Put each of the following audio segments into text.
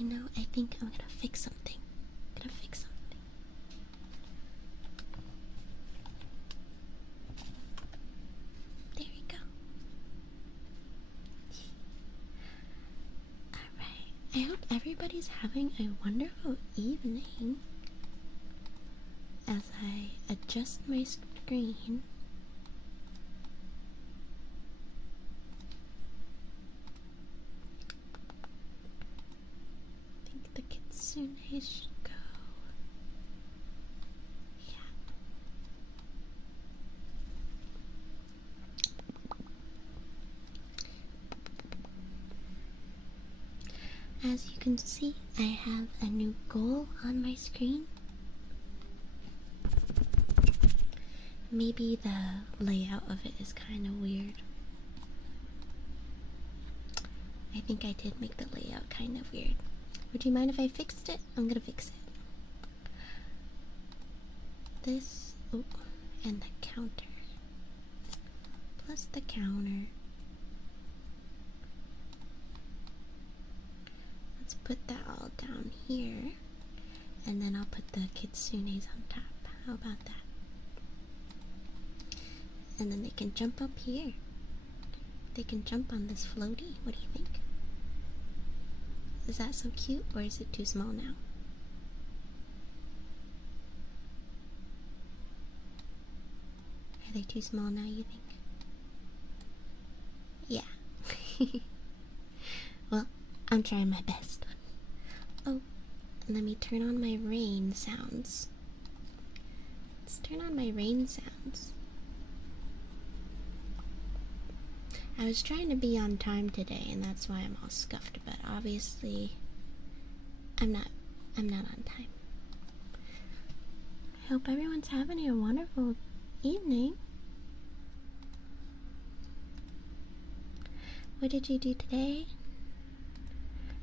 You know, I think I'm gonna fix something. There we go. Alright. I hope everybody's having a wonderful evening as I adjust my screen. I think the kitsune should go. Yeah. As you can see, I have a new goal on my screen. Maybe the layout of it is kind of weird. I think I did make the layout kind of weird. Would you mind if I fixed it? I'm gonna fix it. This, oh, and the counter. Plus the counter. Let's put that all down here. And then I'll put the kitsunes on top. How about that? And then they can jump up here. They can jump on this floaty. What do you think? Is that so cute, or is it too small now? Are they too small now, you think? Yeah. Well, I'm trying my best. Oh, let me turn on my rain sounds. Let's turn on my rain sounds. I was trying to be on time today, and that's why I'm all scuffed, but obviously I'm not on time. I hope everyone's having a wonderful evening. What did you do today?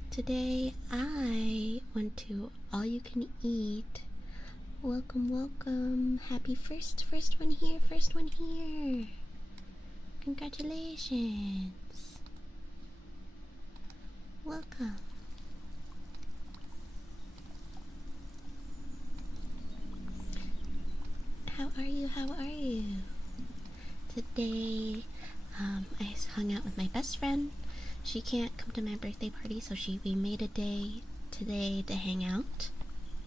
Today I went to All You Can Eat. Welcome, welcome. Happy first one here, first one here. Congratulations. Welcome. How are you? How are you? Today, I hung out with my best friend. She can't come to my birthday party, so we made a day today to hang out.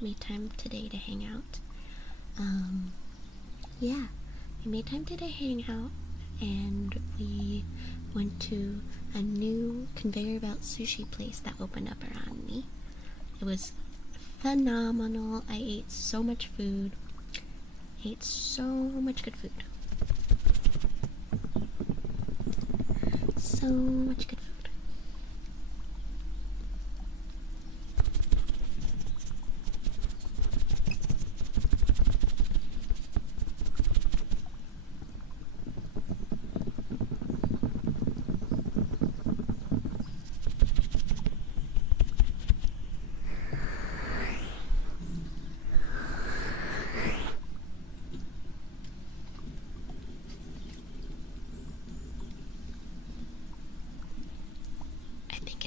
Made time today to hang out. Yeah, we made time today to hang out. And we went to a new conveyor belt sushi place that opened up around me. It was phenomenal. I ate so much food. Ate so much good food. So much good food.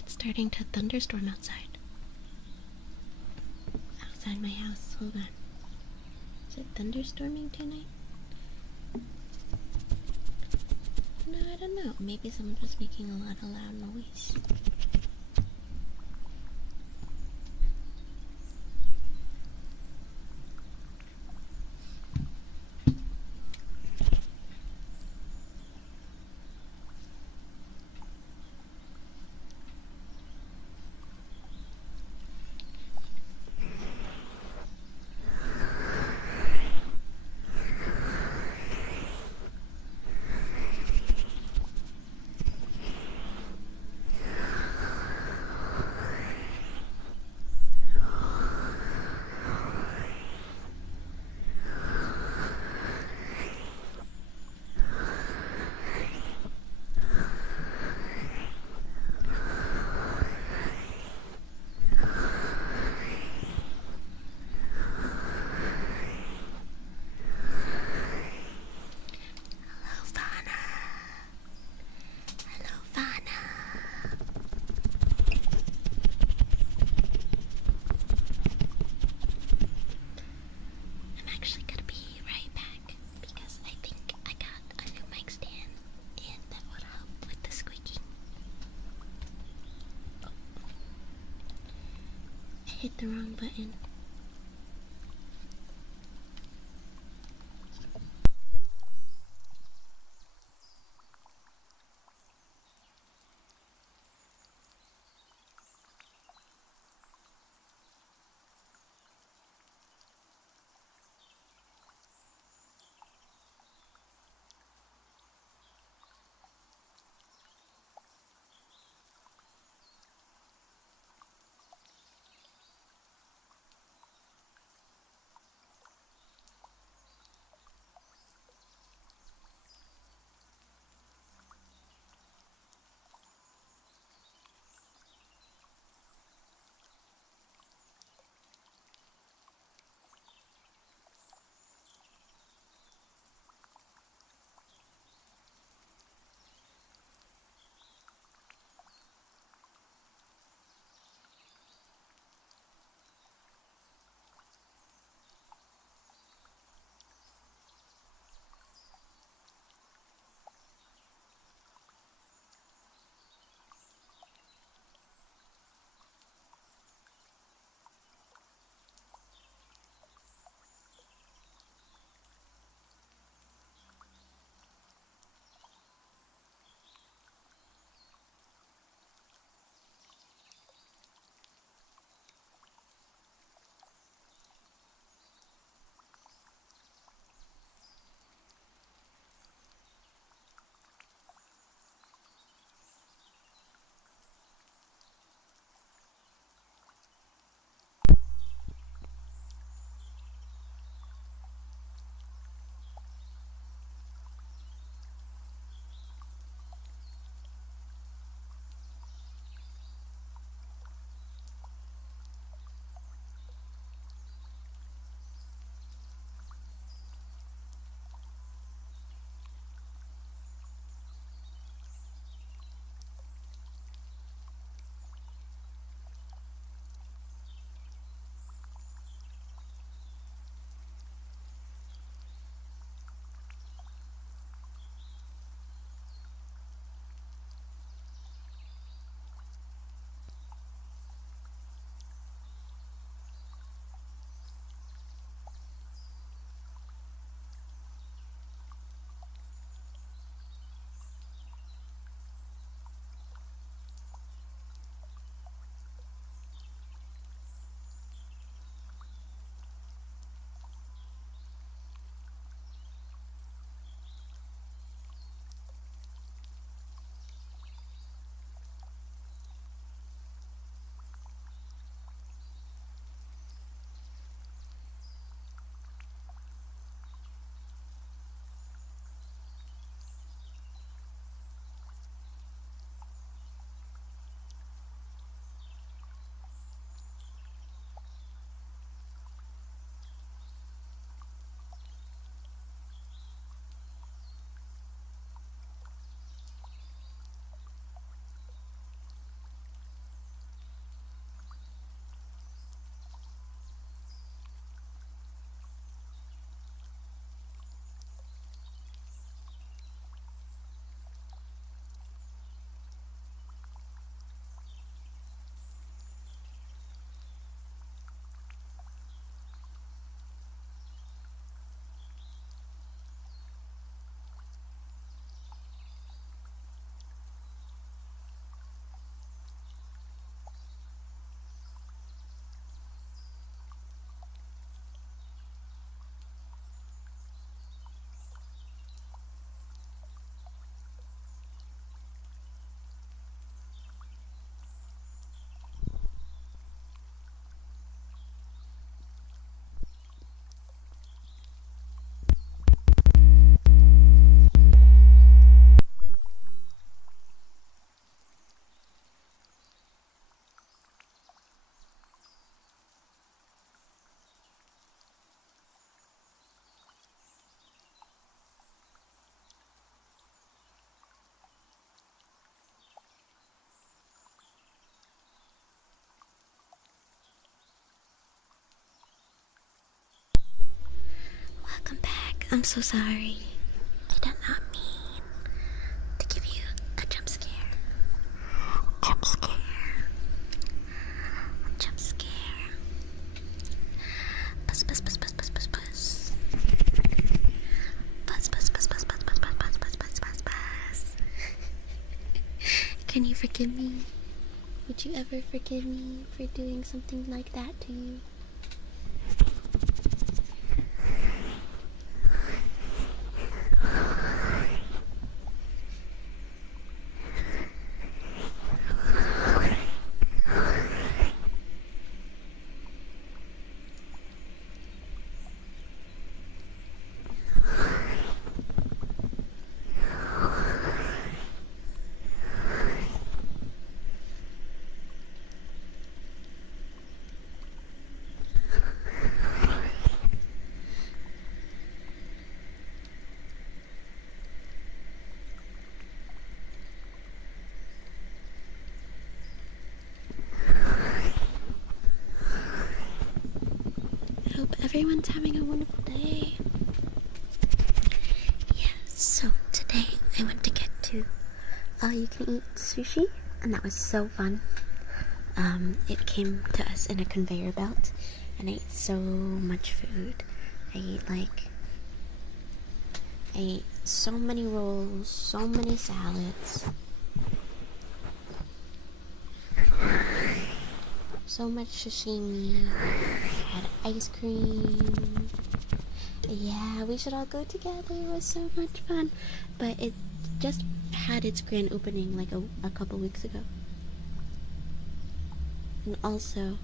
Starting to thunderstorm outside my house. Hold on. Is it thunderstorming tonight? No, I don't know. Maybe someone was making a lot of loud noise. hit the wrong button. Welcome back. I'm so sorry. I did not mean to give you a jump scare. Jump scare. Jump scare. Can you forgive me? Would you ever forgive me for doing something like that to you? I hope everyone's having a wonderful day. Yeah, so today I went to get to you can eat sushi, and that was so fun. It came to us in a conveyor belt, and I ate so much food. I ate so many rolls, so many salads, so much sashimi, had ice cream. Yeah, we should all go together. It was so much fun. But it just had its grand opening like a couple weeks ago. And also,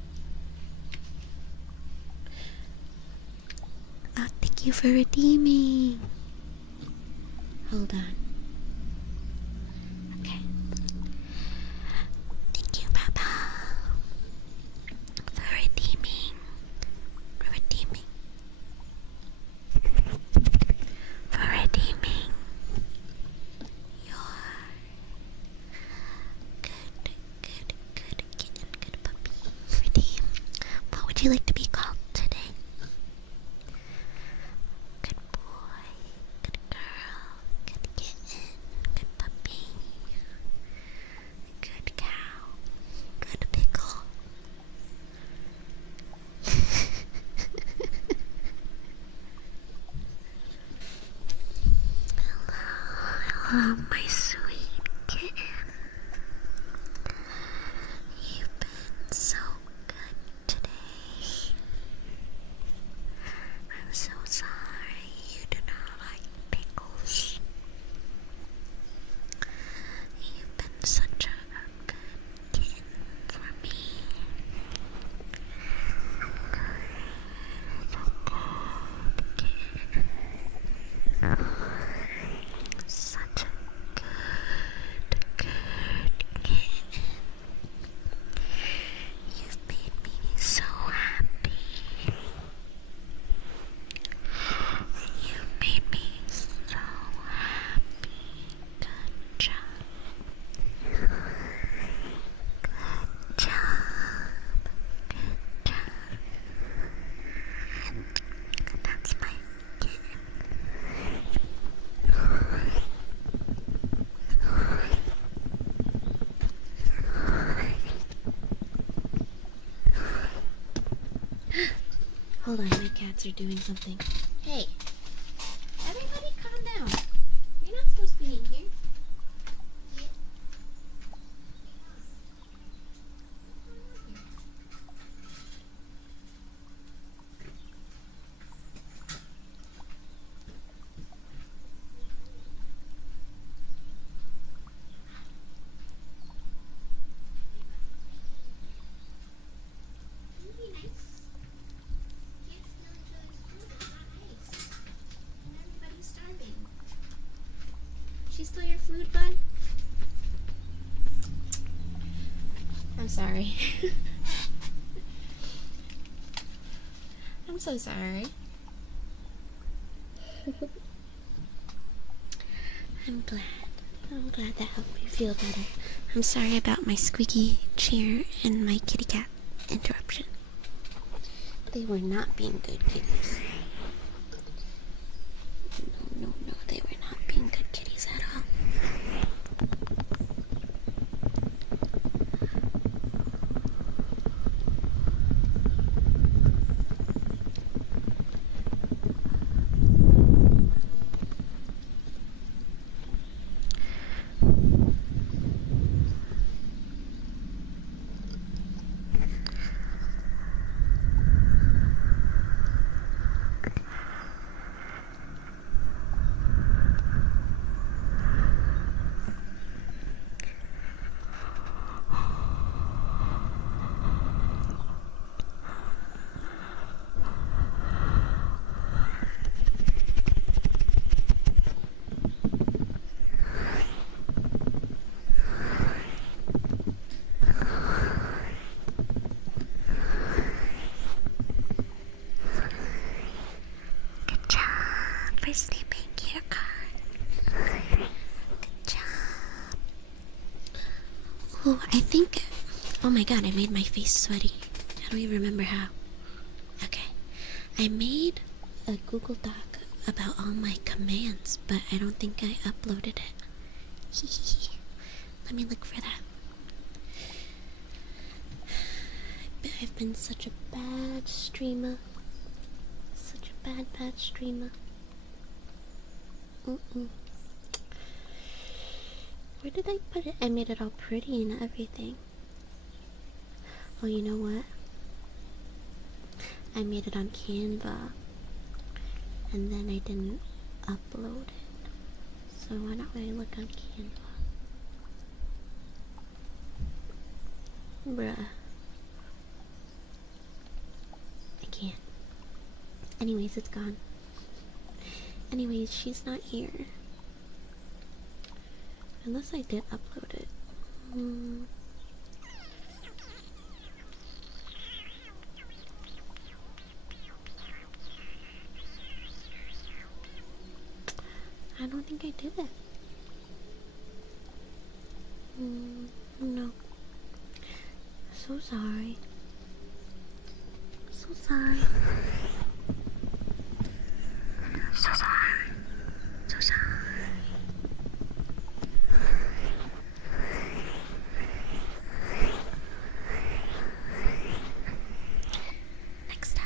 thank you for redeeming. Hold on. Okay. Thank you, Papa, for redeeming. For redeeming your good kitten, good puppy. Redeem. What would you like to be called today? Good boy, good girl, good kitten, good puppy, good cow, good pickle. Hello, my sweet kitten. You've been so good today. I'm so sorry you do not like pickles. You've been such a good kitten for me. Such a good kitten. You've made me so happy. You've made me so happy. Good job. Good job. Good job. That's my kitten. Hold on, my cats are doing something. Hey, everybody calm down. You're not supposed to be in here. She's still your food, bud? I'm sorry. I'm so sorry. I'm glad that helped me feel better. I'm sorry about my squeaky chair and my kitty cat interruption. They were not being good kitties. No, they were not being good kitties at all. Oh, I think. Oh my god, I made my face sweaty. I don't even remember how. Okay. I made a Google Doc about all my commands, but I don't think I uploaded it. Let me look for that. I've been such a bad streamer. Such a bad streamer. Where did I put it? I made it all pretty and everything. Oh, you know what? I made it on Canva. And then I didn't upload it. So why not when I look on Canva? Bruh. I can't. Anyways, it's gone. Anyways, she's not here. Unless I did upload it. I don't think I did it. No. So sorry. So sorry. So sorry. So sorry. Next time.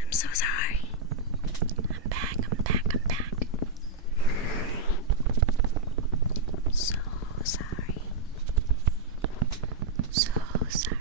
I'm so sorry. I'm back. So sorry. So sorry.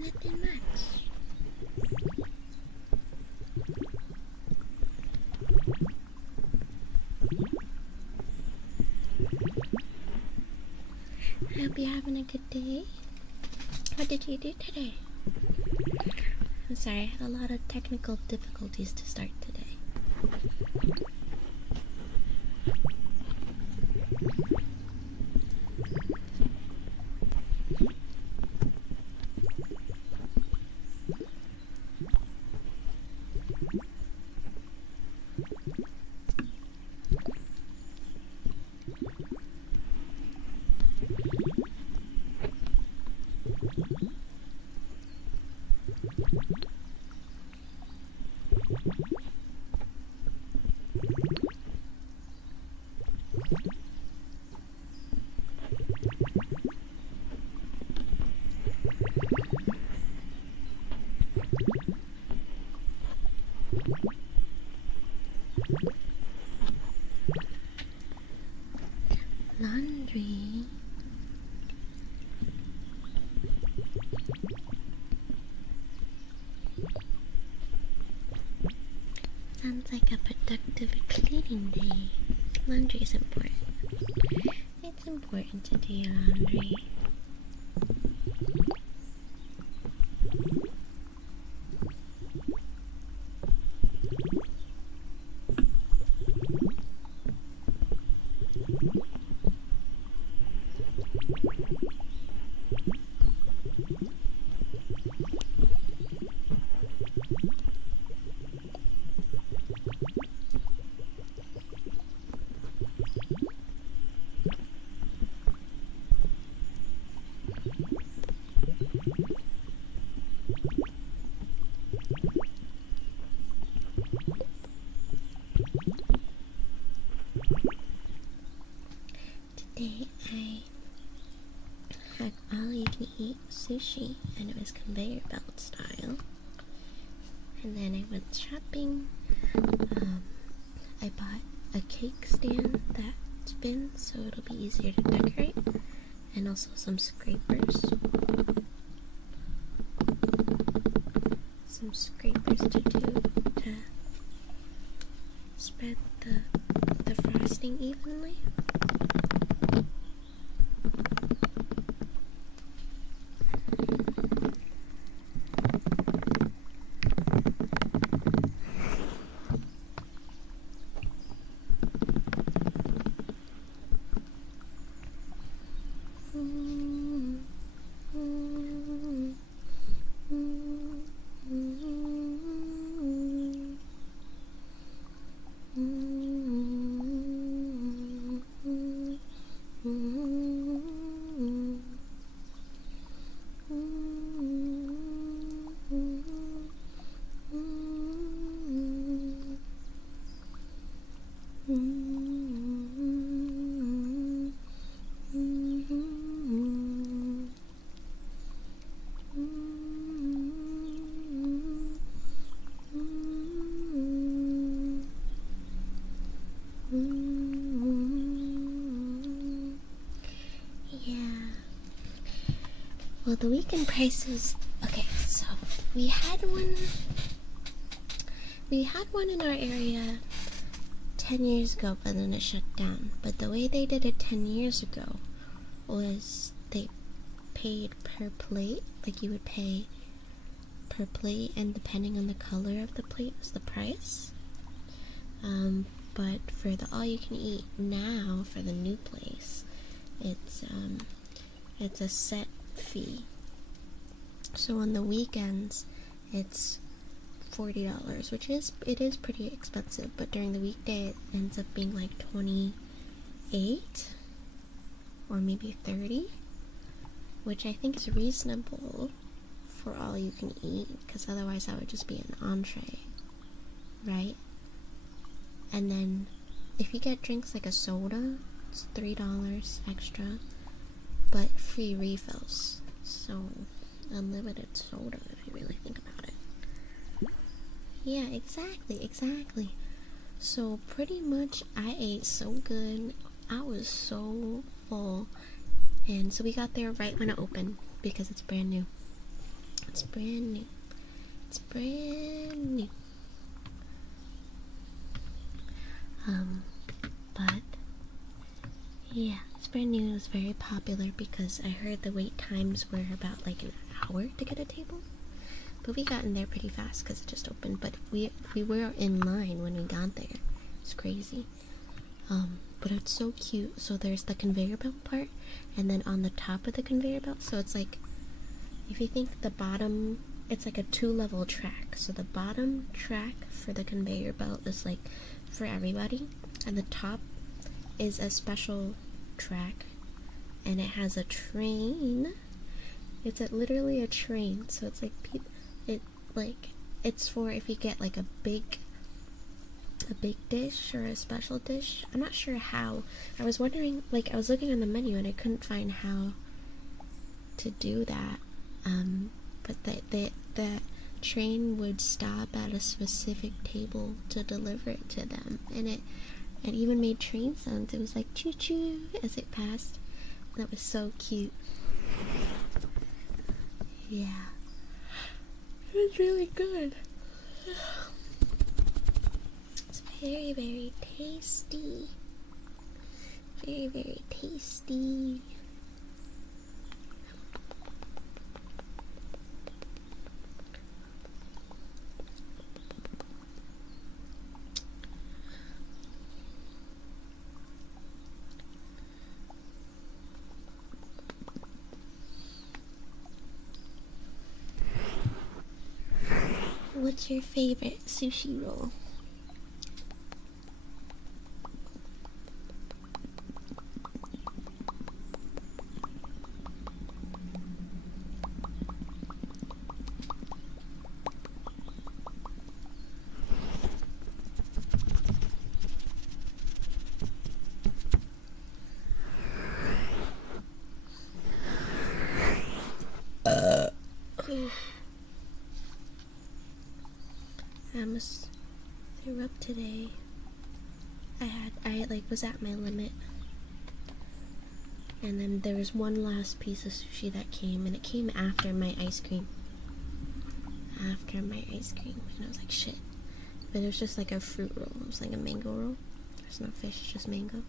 Nothing much. I hope you're having a good day. What did you do today? I'm sorry, I had a lot of technical difficulties to start today. Laundry. Sounds like a productive cleaning day. Laundry is important. It's important to do your laundry. Today I had all-you-can-eat sushi, and it was conveyor belt style. And then I went shopping. I bought a cake stand that spins so it'll be easier to decorate, and also some scrapers some scrapers to do to spread the frosting evenly. Well, the weekend prices. Okay, so we had one in our area 10 years ago, but then it shut down. But the way they did it 10 years ago was they paid per plate. Like, you would pay per plate, and depending on the color of the plate was the price. But for the all-you-can-eat now, for the new place, it's a set fee. So on the weekends it's $40, which is pretty expensive, but during the weekday it ends up being like 28 or maybe 30, which I think is reasonable for all you can eat, because otherwise that would just be an entree, right? And then if you get drinks like a soda, it's $3 extra, but free refills. So unlimited soda if you really think about it. Yeah, exactly. So pretty much I ate so good. I was so full. And so we got there right when it opened because it's brand new. It's brand new. But yeah, it's brand new. It was very popular because I heard the wait times were about like an hour to get a table. But we got in there pretty fast because it just opened. But we were in line when we got there. It's crazy. But it's so cute. So there's the conveyor belt part, and then on the top of the conveyor belt, so it's like, if you think the bottom, it's like a 2-level track. So the bottom track for the conveyor belt is like for everybody, and the top is a special track, and it has a train. It's literally a train. So it's like it's for if you get like a big dish or a special dish. I'm not sure how. I was wondering, like, I was looking on the menu and I couldn't find how to do that. But the train would stop at a specific table to deliver it to them, and it even made train sounds. It was like choo choo as it passed. That was so cute. Yeah, it was really good. It's very, very tasty. Very, very tasty. What's your favorite sushi roll? I almost threw up today. I was at my limit, and then there was one last piece of sushi that came, and it came after my ice cream. after my ice cream, and I was like, shit. But it was just like a fruit roll. It was like a mango roll. There's no fish, just mango.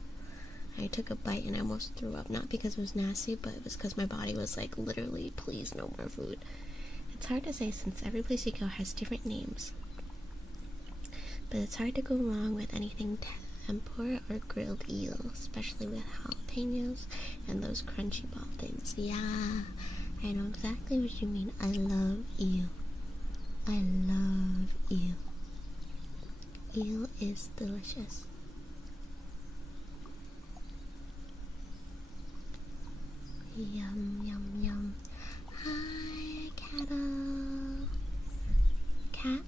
I took a bite and I almost threw up. Not because it was nasty, but it was because my body was like, literally, please, no more food. It's hard to say since every place you go has different names. But it's hard to go wrong with anything tempura or grilled eel, especially with jalapenos and those crunchy ball things. Yeah, I know exactly what you mean. I love eel. I love eel. Eel is delicious. Yum, yum, yum. Hi, cattle. Cat?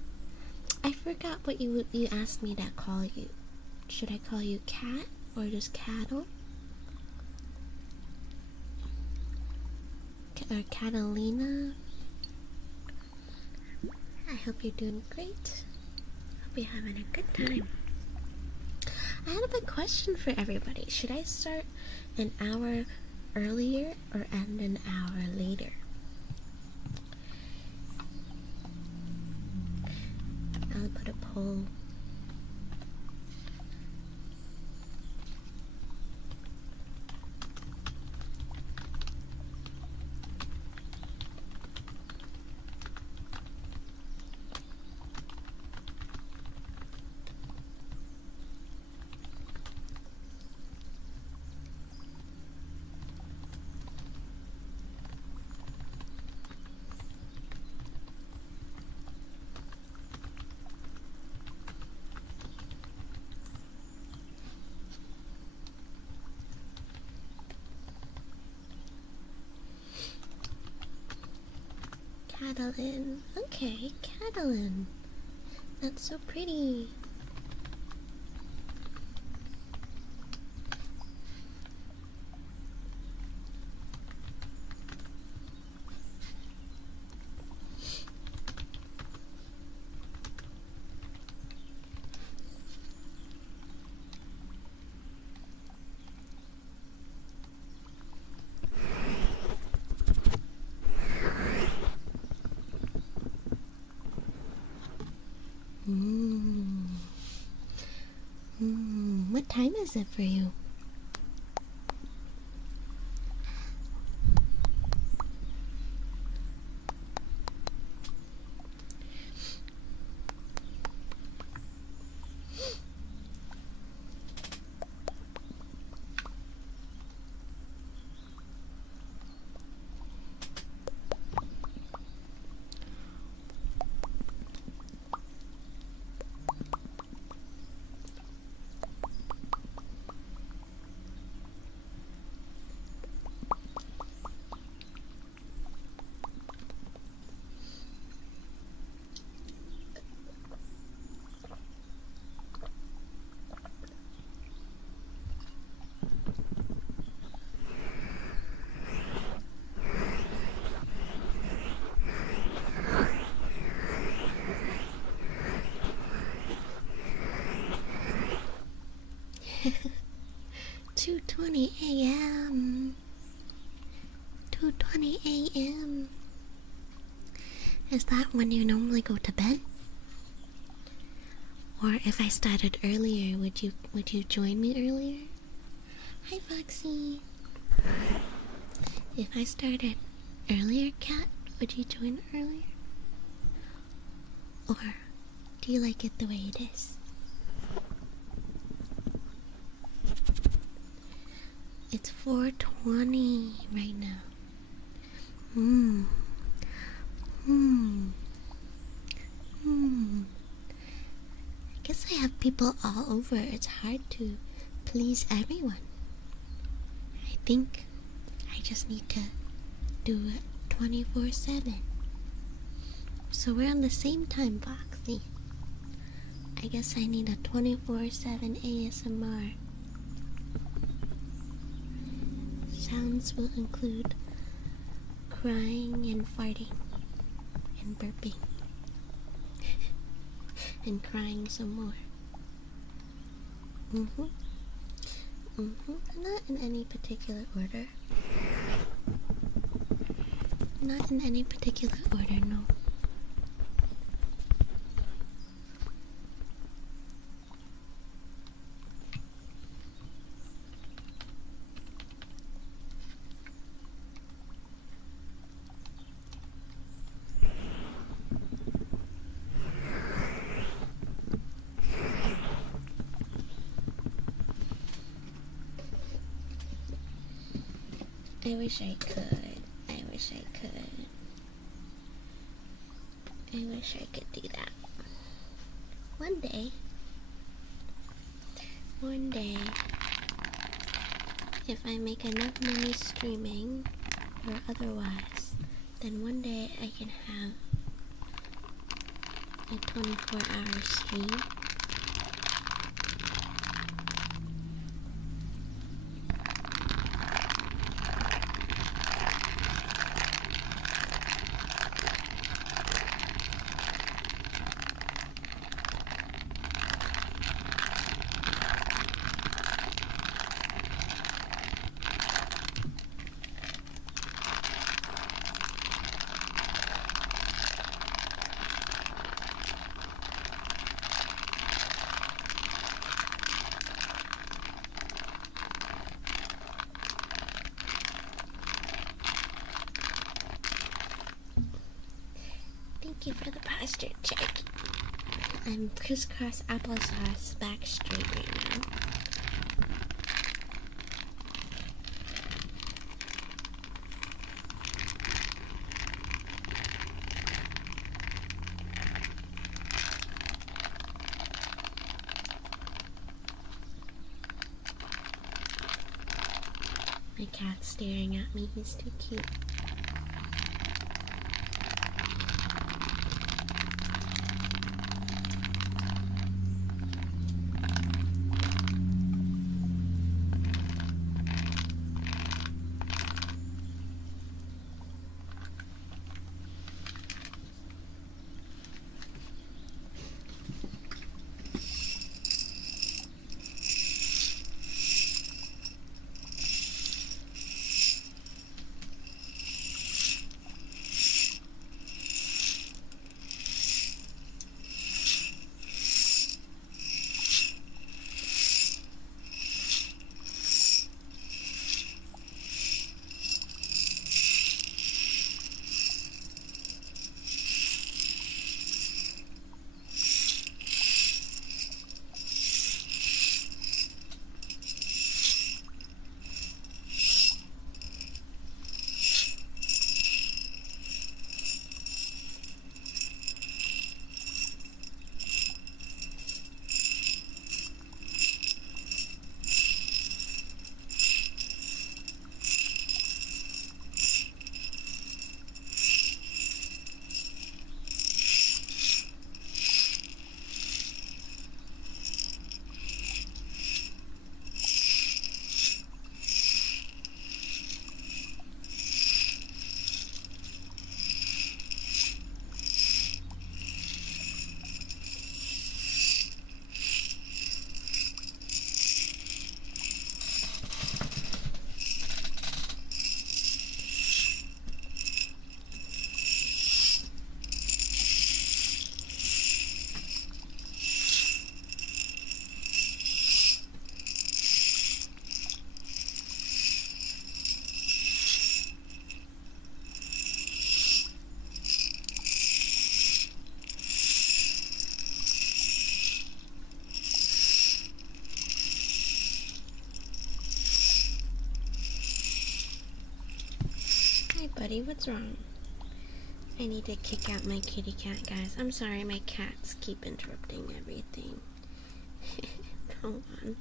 I forgot what you asked me to call you. Should I call you cat or just cattle? Or Catalina? I hope you're doing great. Hope you're having a good time. I have a question for everybody. Should I start an hour earlier or end an hour later? I'll put a poll. Catalin. Okay, Catalin. That's so pretty. What time is it for you? Two 2:20 a.m. 2:20 a.m. Is that when you normally go to bed? Or if I started earlier, would you join me earlier? Hi, Foxy. If I started earlier, Cat, would you join earlier? Or do you like it the way it is? It's 4:20 right now. I guess I have people all over. It's hard to please everyone. I think I just need to do it 24/7. So we're on the same time, Foxy. I guess I need a 24/7 ASMR. Sounds will include crying and farting and burping and crying some more. Not in any particular order. Not in any particular order, no. I wish I could. I wish I could. I wish I could do that. One day, if I make enough money streaming or otherwise, then one day I can have a 24-hour stream. Thank you for the posture check. I'm crisscross applesauce back straight right now. My cat's staring at me. He's too cute. Hi buddy, what's wrong? I need to kick out my kitty cat, guys. I'm sorry, my cats keep interrupting everything. Hold on.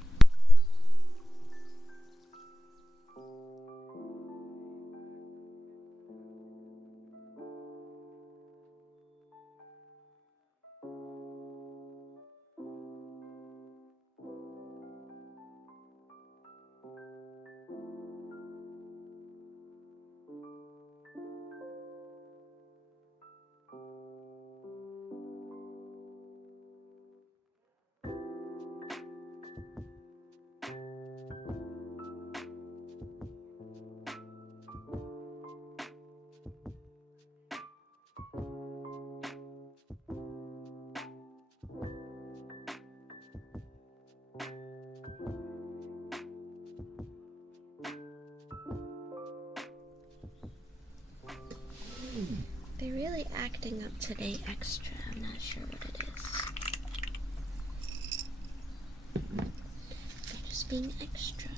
They're really acting up today extra. I'm not sure what it is. They're just being extra.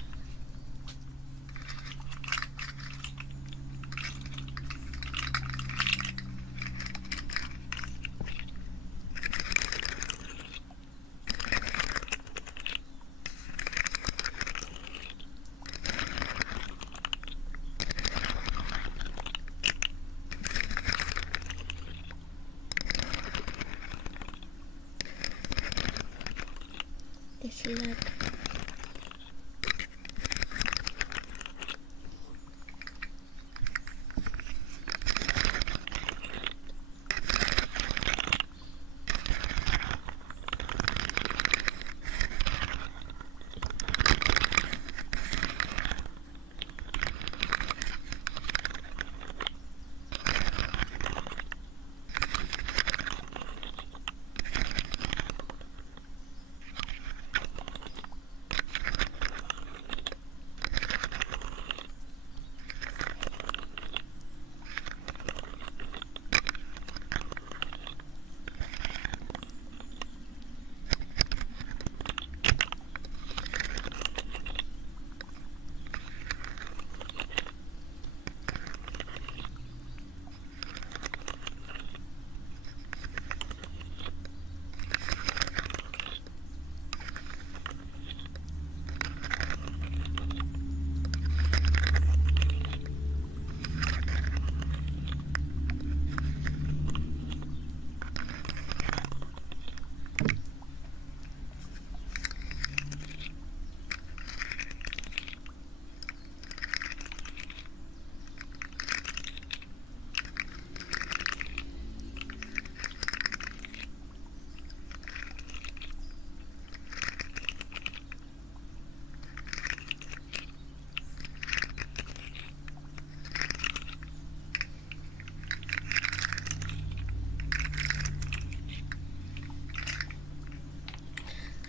Does he look?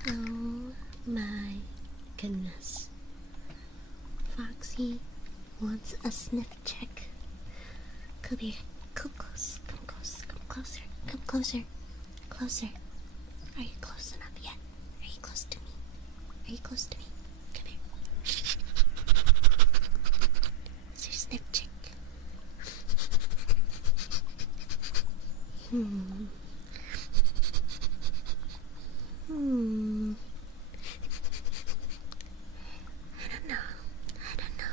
Oh my goodness. Foxy wants a sniff check. Come here. Come close. Come close. Come closer. Come closer. Closer. Are you close enough yet? Are you close to me? Are you close to me? Come here. It's your sniff check. Hmm. I don't know.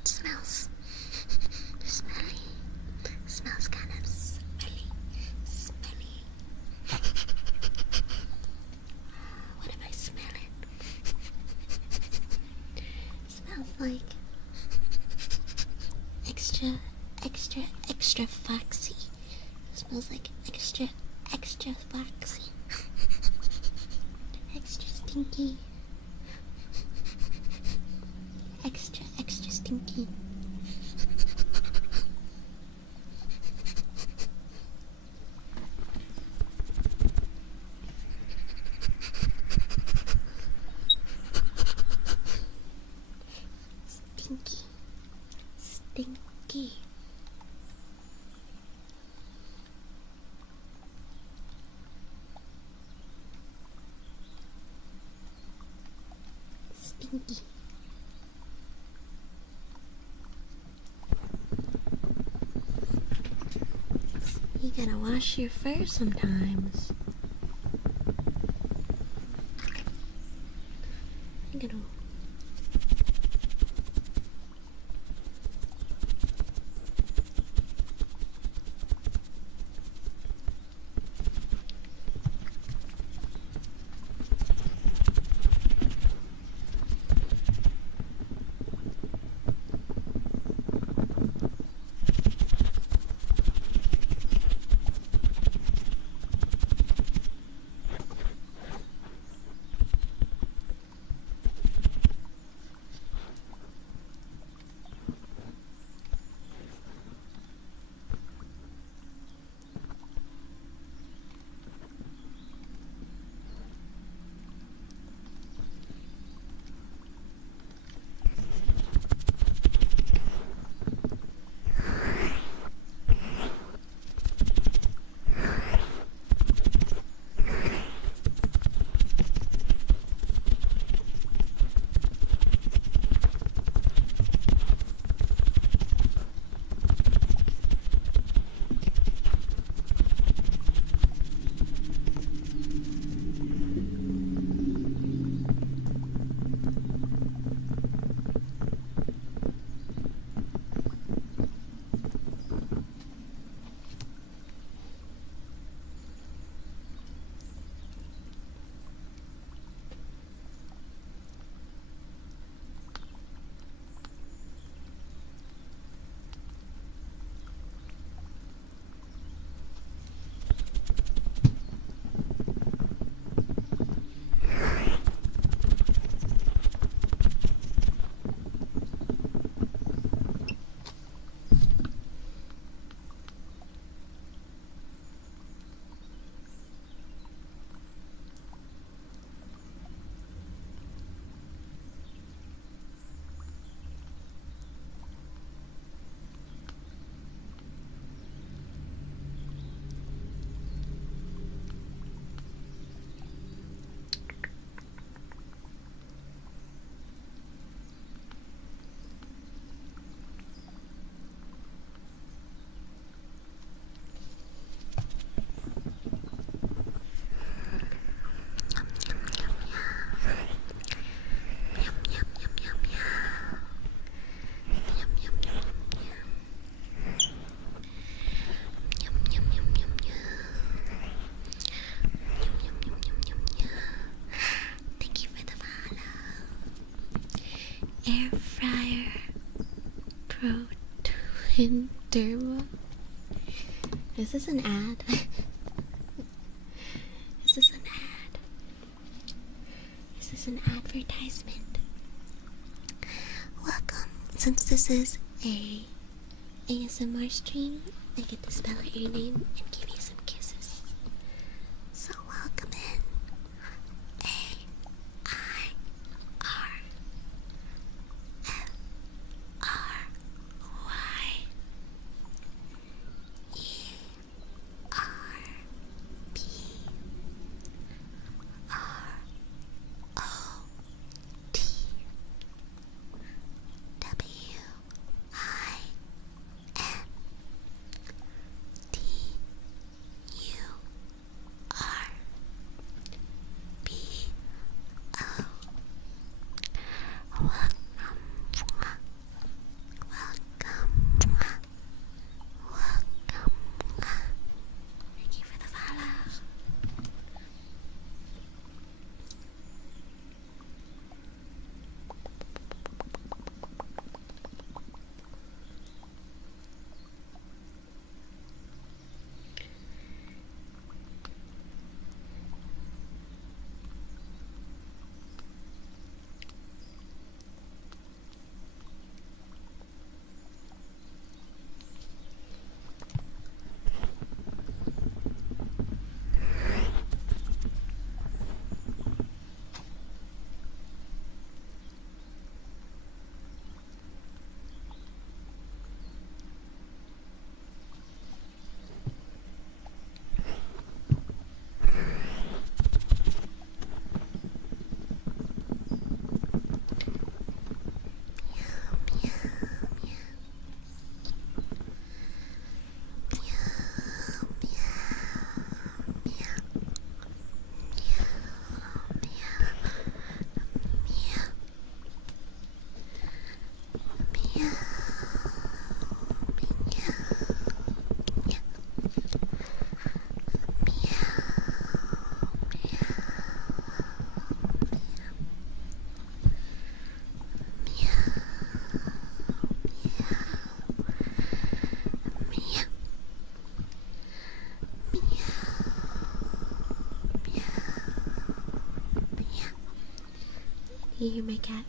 It smells smelly. It smells kind of smelly. What am I smelling? It smells like extra foxy. It smells like extra foxy. Extra stinky. Extra stinky. Stinky. You gotta wash your fur sometimes. You gotta. Skin Derma. Is this an ad? Is this an ad? Is this an advertisement? Welcome. Since this is a ASMR stream, I get to spell out your name and give you some kisses. So welcome in. You hear my cat?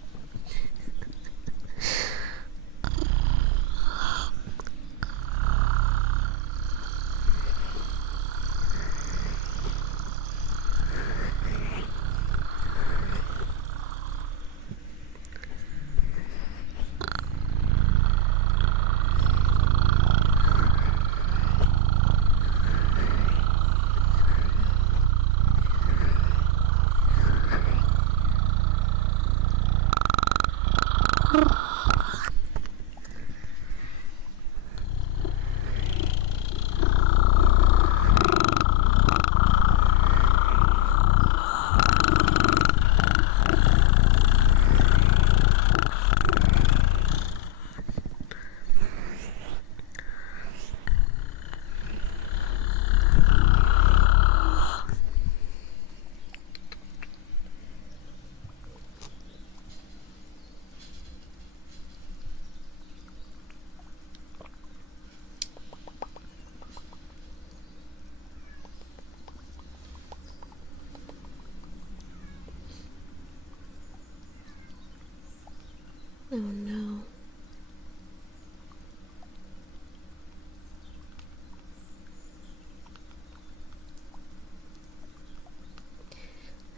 Oh no.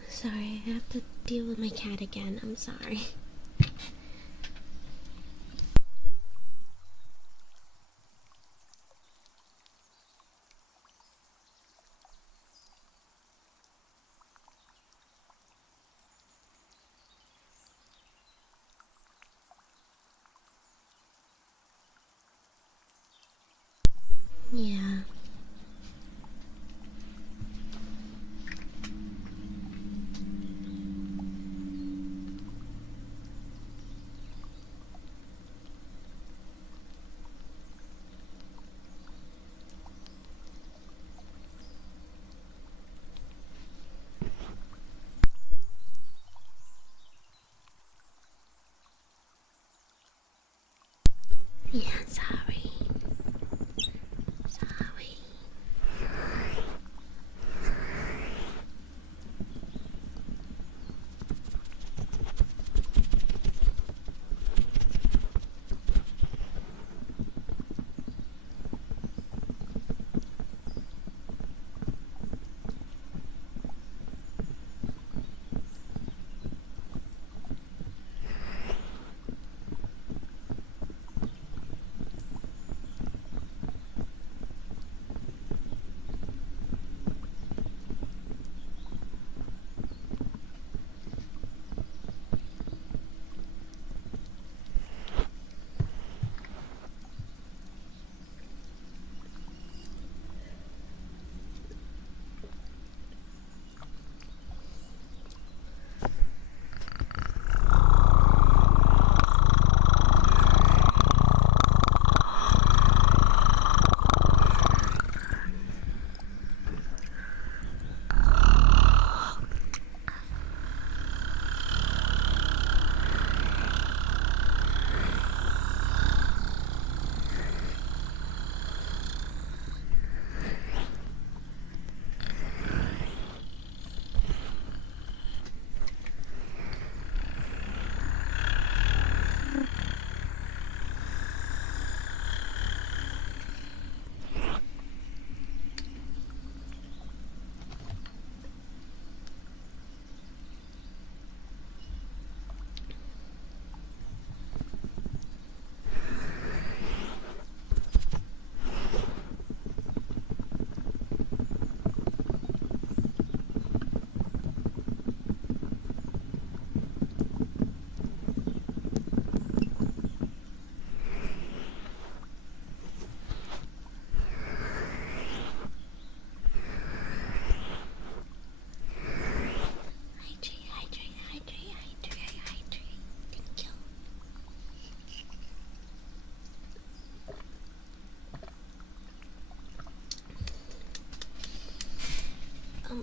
Sorry, I have to deal with my cat again. I'm sorry. Yeah. Yeah, sorry.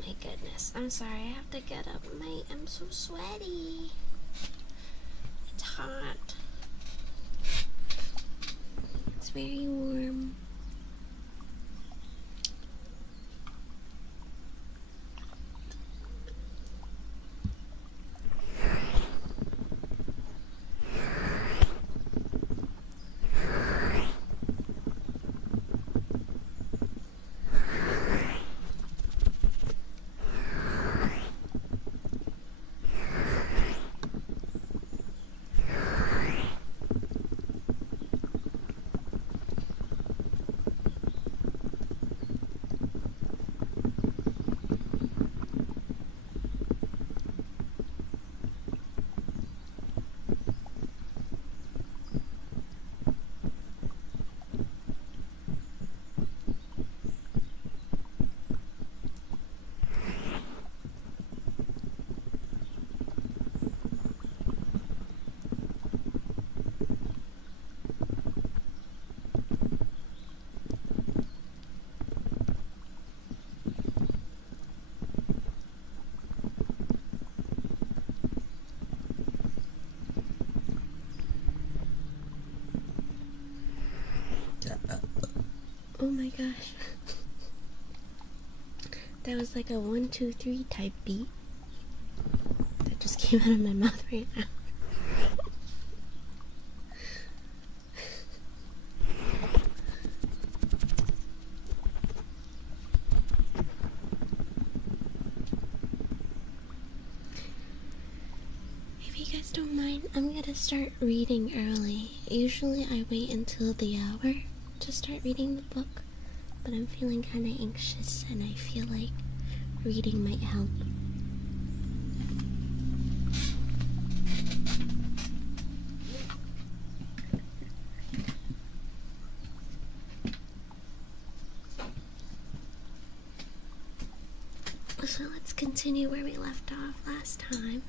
my goodness. I'm sorry, I have to get up, mate. I'm so sweaty. It's hot. It's very warm. Oh my gosh. That was like a 1, 2, 3 type beat. That just came out of my mouth right now. If you guys don't mind, I'm gonna start reading early. Usually I wait until the hour to start reading the book, but I'm feeling kind of anxious and I feel like reading might help. So let's continue where we left off last time.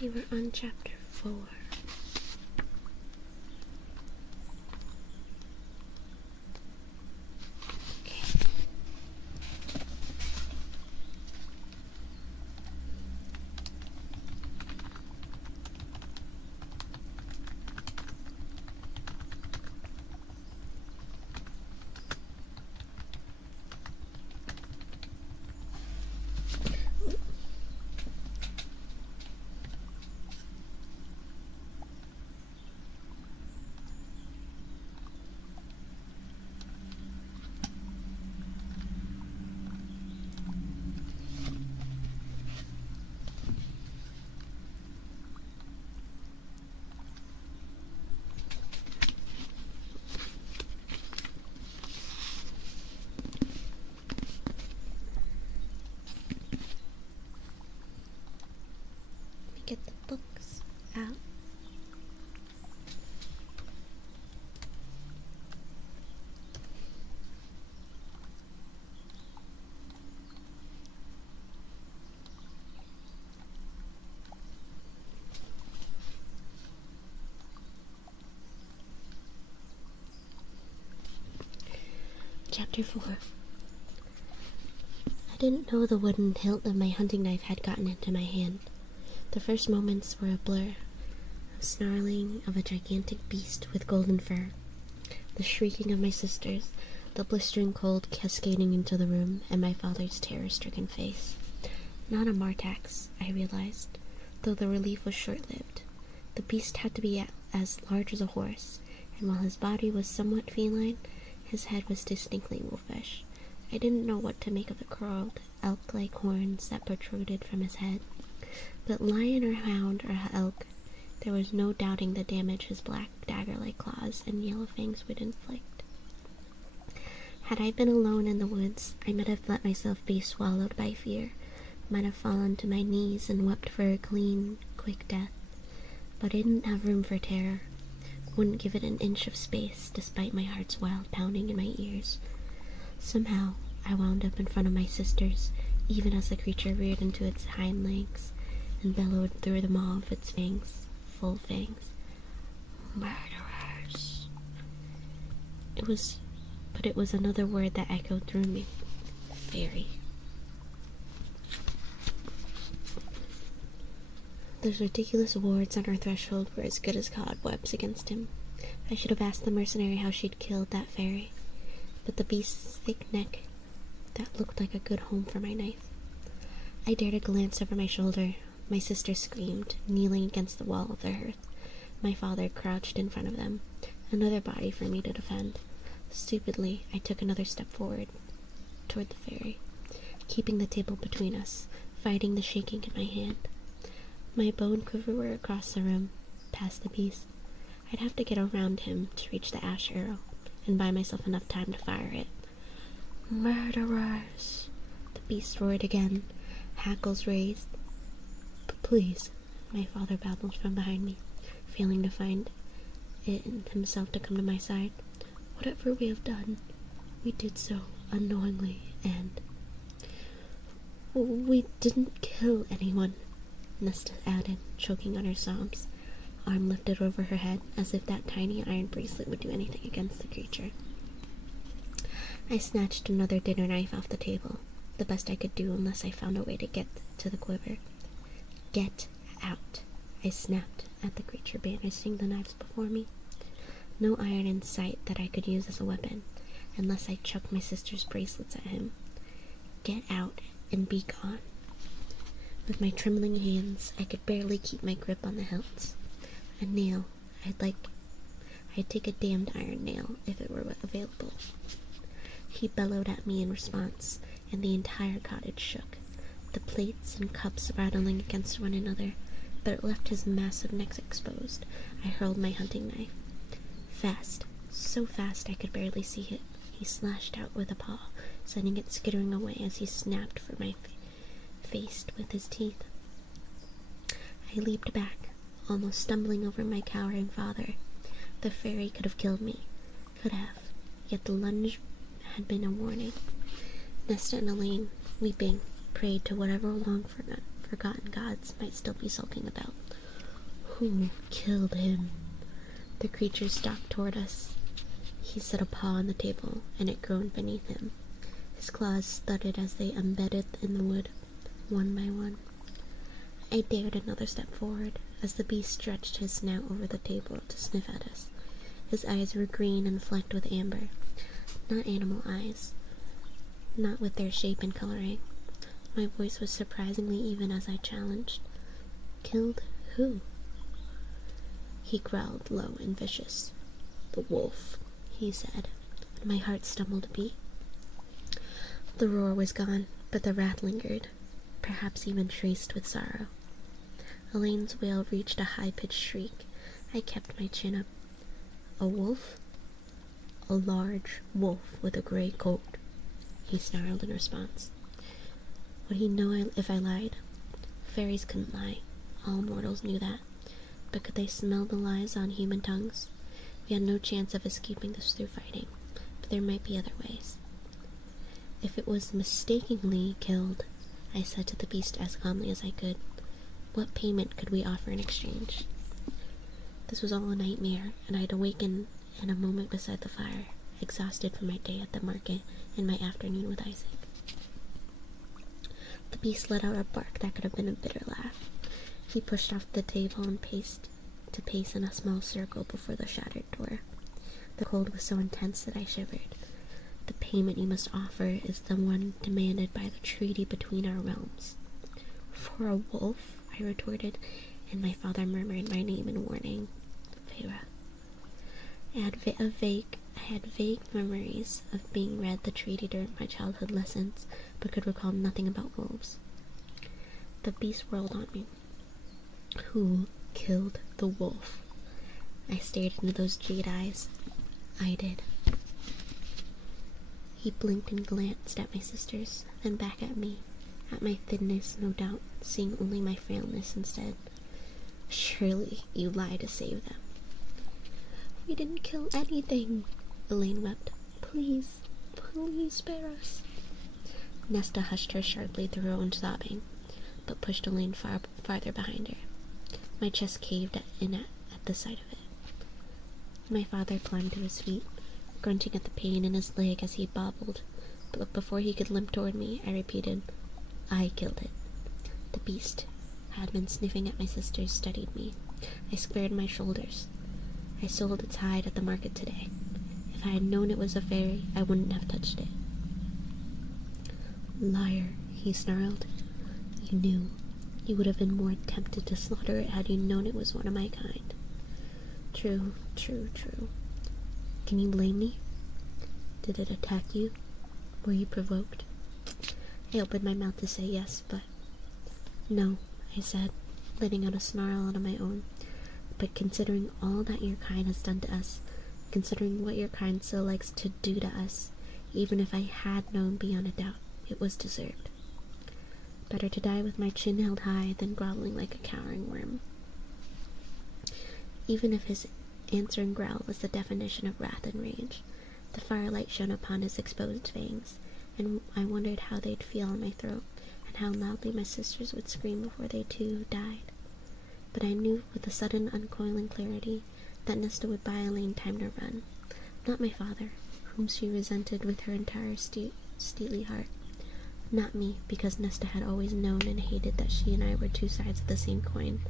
We were on chapter 4. Okay. Get the books out. Chapter 4. I didn't know the wooden hilt of my hunting knife had gotten into my hand. The first moments were a blur, a snarling of a gigantic beast with golden fur, the shrieking of my sisters, the blistering cold cascading into the room, and my father's terror-stricken face. Not a Martax, I realized, though the relief was short-lived. The beast had to be as large as a horse, and while his body was somewhat feline, his head was distinctly wolfish. I didn't know what to make of the curled, elk-like horns that protruded from his head. But lion or hound or elk, there was no doubting the damage his black dagger-like claws and yellow fangs would inflict. Had I been alone in the woods, I might have let myself be swallowed by fear, might have fallen to my knees and wept for a clean, quick death. But I didn't have room for terror, wouldn't give it an inch of space, despite my heart's wild pounding in my ears. Somehow, I wound up in front of my sisters, even as the creature reared into its hind legs and bellowed through the maw of its fangs, full fangs. Murderer! It was another word that echoed through me. Fairy. Those ridiculous wards on our threshold were as good as cobwebs against him. I should have asked the mercenary how she'd killed that fairy, but the beast's thick neck, that looked like a good home for my knife. I dared a glance over my shoulder. My sister screamed, kneeling against the wall of their hearth. My father crouched in front of them, another body for me to defend. Stupidly, I took another step forward, toward the fairy, keeping the table between us, fighting the shaking in my hand. My bow and quiver were across the room, past the beast. I'd have to get around him to reach the ash arrow, and buy myself enough time to fire it. Murderers! The beast roared again, hackles raised. Please, my father babbled from behind me, failing to find it in himself to come to my side. Whatever we have done, we did so unknowingly, and we didn't kill anyone, Nesta added, choking on her sobs, arm lifted over her head as if that tiny iron bracelet would do anything against the creature. I snatched another dinner knife off the table, the best I could do unless I found a way to get to the quiver. Get out, I snapped at the creature banishing the knives before me. No iron in sight that I could use as a weapon, unless I chucked my sister's bracelets at him. Get out and be gone. With my trembling hands, I could barely keep my grip on the hilts. A nail. I'd take a damned iron nail if it were available. He bellowed at me in response, and the entire cottage shook, the plates and cups rattling against one another, but it left his massive neck exposed. I hurled my hunting knife. Fast, so fast I could barely see it. He slashed out with a paw, sending it skittering away as he snapped for my face with his teeth. I leaped back, almost stumbling over my cowering father. The fairy could have killed me. Could have. Yet the lunge had been a warning. Nesta and Elaine, weeping, prayed to whatever long-forgotten gods might still be sulking about. Who killed him? The creature stalked toward us. He set a paw on the table, and it groaned beneath him. His claws thudded as they embedded in the wood, one by one. I dared another step forward, as the beast stretched his snout over the table to sniff at us. His eyes were green and flecked with amber. Not animal eyes. Not with their shape and coloring. My voice was surprisingly even as I challenged. Killed who? He growled low and vicious. The wolf, he said, and my heart stumbled a beat. The roar was gone, but the wrath lingered, perhaps even traced with sorrow. Elaine's wail reached a high-pitched shriek. I kept my chin up. A wolf? A large wolf with a gray coat, he snarled in response. Would he know if I lied? Fairies couldn't lie. All mortals knew that. But could they smell the lies on human tongues? We had no chance of escaping this through fighting, but there might be other ways. If it was mistakenly killed, I said to the beast as calmly as I could, what payment could we offer in exchange? This was all a nightmare, and I'd awaken in a moment beside the fire, exhausted from my day at the market and my afternoon with Isaac. The beast let out a bark that could have been a bitter laugh. He pushed off the table and paced in a small circle before the shattered door. The cold was so intense that I shivered. The payment you must offer is the one demanded by the treaty between our realms. For a wolf, I retorted, and my father murmured my name in warning. Feyre. I had vague memories of being read the treaty during my childhood lessons, but could recall nothing about wolves. The beast whirled on me. Who killed the wolf? I stared into those jade eyes. I did. He blinked and glanced at my sisters, then back at me, at my thinness, no doubt, seeing only my frailness instead. Surely you lied to save them. We didn't kill anything, Elaine wept. Please, please spare us. Nesta hushed her sharply through her own sobbing, but pushed Elaine farther behind her. My chest caved in at the sight of it. My father climbed to his feet, grunting at the pain in his leg as he bobbled. But before he could limp toward me, I repeated, I killed it. The beast had been sniffing at my sisters studied me. I squared my shoulders. I sold its hide at the market today. If I had known it was a fairy, I wouldn't have touched it. Liar, he snarled. You knew. You would have been more tempted to slaughter it had you known it was one of my kind. True, true, true. Can you blame me? Did it attack you? Were you provoked? I opened my mouth to say yes, but... No, I said, letting out a snarl out of my own. But considering all that your kind has done to us, considering what your kind still likes to do to us, even if I had known beyond a doubt, it was deserved. Better to die with my chin held high than groveling like a cowering worm. Even if his answering growl was the definition of wrath and rage, the firelight shone upon his exposed fangs, and I wondered how they'd feel in my throat, and how loudly my sisters would scream before they too died. But I knew with a sudden uncoiling clarity that Nesta would buy Elaine time to run, not my father, whom she resented with her entire steely heart. Not me, because Nesta had always known and hated that she and I were two sides of the same coin,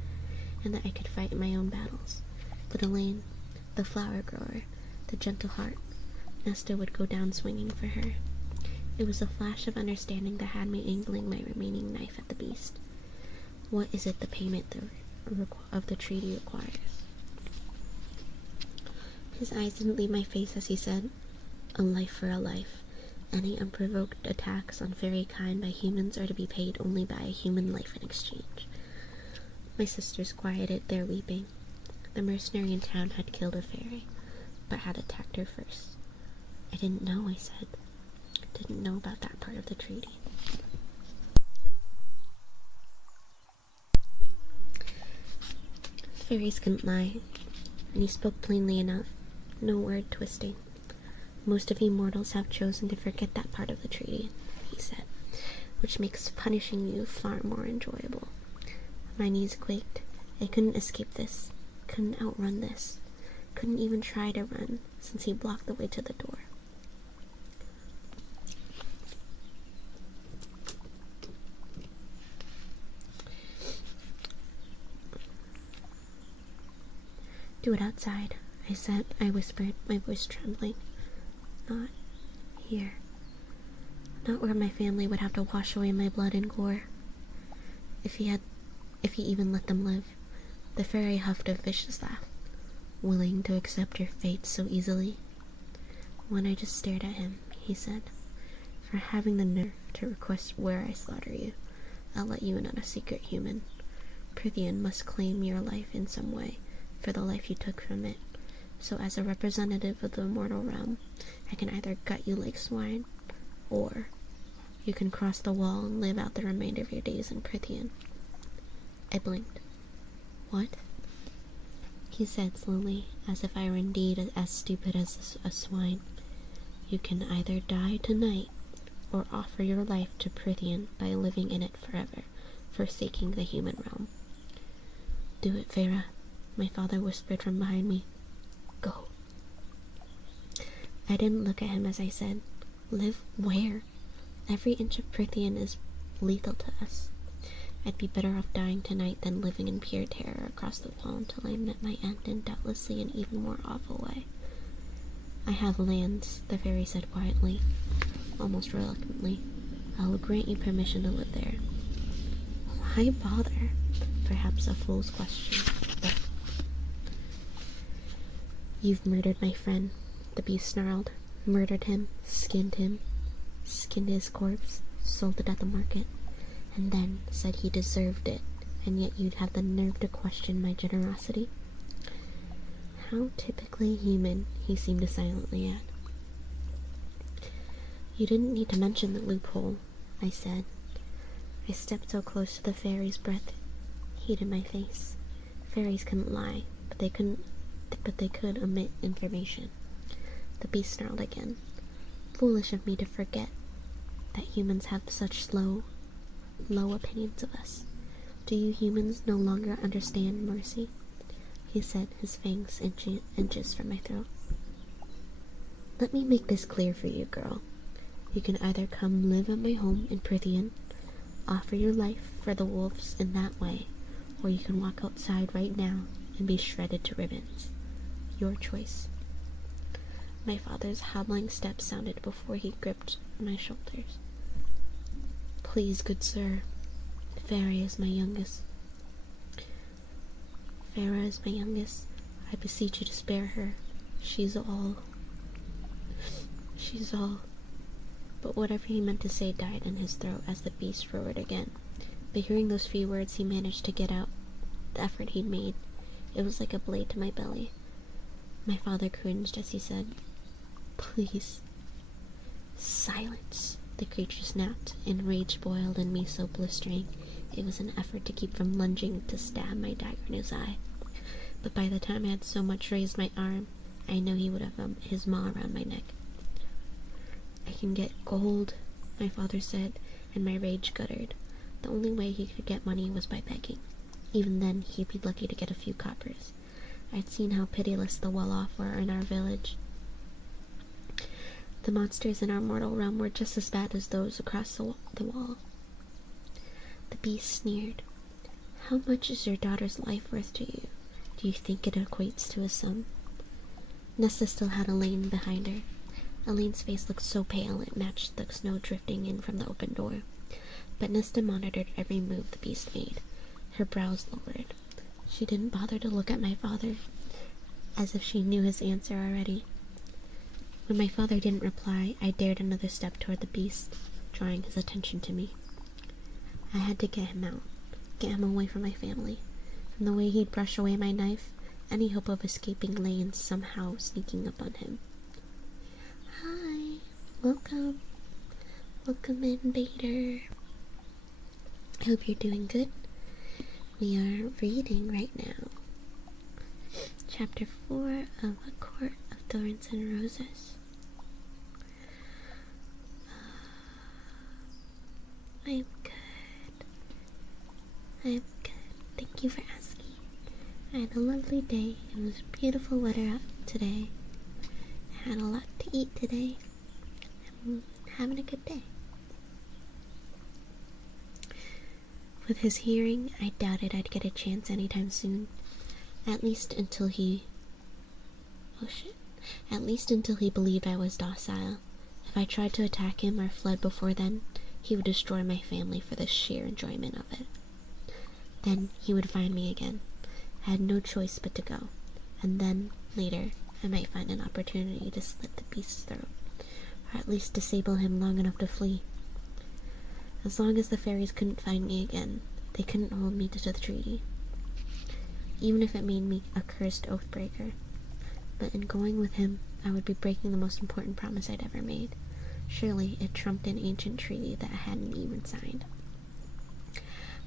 and that I could fight my own battles. But Elaine, the flower grower, the gentle heart, Nesta would go down swinging for her. It was a flash of understanding that had me angling my remaining knife at the beast. What is it the payment of the treaty requires? His eyes didn't leave my face as he said, a life for a life. Any unprovoked attacks on fairy kind by humans are to be paid only by a human life in exchange. My sisters quieted their weeping. The mercenary in town had killed a fairy, but had attacked her first. I didn't know, I said. Didn't know about that part of the treaty. Fairies couldn't lie, and he spoke plainly enough, no word twisting. Most of you mortals have chosen to forget that part of the treaty, he said, which makes punishing you far more enjoyable. My knees quaked. I couldn't escape this, couldn't outrun this, couldn't even try to run, since he blocked the way to the door. Do it outside, I said. I whispered, my voice trembling. Not here. Not where my family would have to wash away my blood and gore. If he even let them live. The fairy huffed a vicious laugh. Willing to accept your fate so easily? When I just stared at him, he said, for having the nerve to request where I slaughter you, I'll let you in on a secret, human. Prithian must claim your life in some way for the life you took from it. So as a representative of the immortal realm, I can either gut you like swine, or you can cross the wall and live out the remainder of your days in Prithian. I blinked. What? He said slowly, as if I were indeed as stupid as a swine. You can either die tonight, or offer your life to Prithian by living in it forever, forsaking the human realm. Do it, Farah, my father whispered from behind me. Go. I didn't look at him as I said, live where? Every inch of Prithian is lethal to us. I'd be better off dying tonight than living in pure terror across the wall until I met my end in doubtlessly an even more awful way. I have lands, the fairy said quietly, almost reluctantly. I will grant you permission to live there. Why bother? Perhaps a fool's question, but... You've murdered my friend, the beast snarled. Murdered him, skinned his corpse, sold it at the market, and then said he deserved it, and yet you'd have the nerve to question my generosity? How typically human, he seemed to silently add. You didn't need to mention the loophole, I said. I stepped so close to the fairy's breath, heat in my face. Fairies couldn't lie, but they could omit information. The beast snarled again. Foolish of me to forget that humans have such low opinions of us. Do you humans no longer understand mercy? He said, his fangs inches from my throat. Let me make this clear for you, girl. You can either come live at my home in Prithian, offer your life for the wolves in that way, or you can walk outside right now and be shredded to ribbons. Your choice. My father's hobbling steps sounded before he gripped my shoulders. Please, good sir. Farah is my youngest. I beseech you to spare her. She's all. But whatever he meant to say died in his throat as the beast roared again. But hearing those few words he managed to get out the effort he'd made, it was like a blade to my belly. My father cringed as he said, Please. Silence, the creature snapped, and rage boiled in me so blistering it was an effort to keep from lunging to stab my dagger in his eye. But by the time I had so much raised my arm, I know he would have his maw around my neck. I can get gold, my father said, and my rage guttered. The only way he could get money was by begging. Even then, he'd be lucky to get a few coppers. I'd seen how pitiless the well-off were in our village. The monsters in our mortal realm were just as bad as those across the wall. The beast sneered. How much is your daughter's life worth to you? Do you think it equates to a sum? Nesta still had Elaine behind her. Elaine's face looked so pale it matched the snow drifting in from the open door. But Nesta monitored every move the beast made. Her brows lowered. She didn't bother to look at my father, as if she knew his answer already. When my father didn't reply, I dared another step toward the beast, drawing his attention to me. I had to get him out, get him away from my family. From the way he'd brush away my knife, any hope of escaping lay in somehow sneaking up on him. Hi, welcome. Welcome in, Bader. I hope you're doing good. We are reading right now. Chapter 4 of A Court of Thorns and Roses. I'm good. Thank you for asking. I had a lovely day. It was beautiful weather out today. I had a lot to eat today. I'm having a good day. With his hearing, I doubted I'd get a chance anytime soon. At least until he believed I was docile. If I tried to attack him or fled before then, he would destroy my family for the sheer enjoyment of it. Then he would find me again. I had no choice but to go. And then, later, I might find an opportunity to slit the beast's throat, or at least disable him long enough to flee. As long as the fairies couldn't find me again, they couldn't hold me to the treaty. Even if it made me a cursed oathbreaker. But in going with him, I would be breaking the most important promise I'd ever made. Surely it trumped an ancient treaty that I hadn't even signed.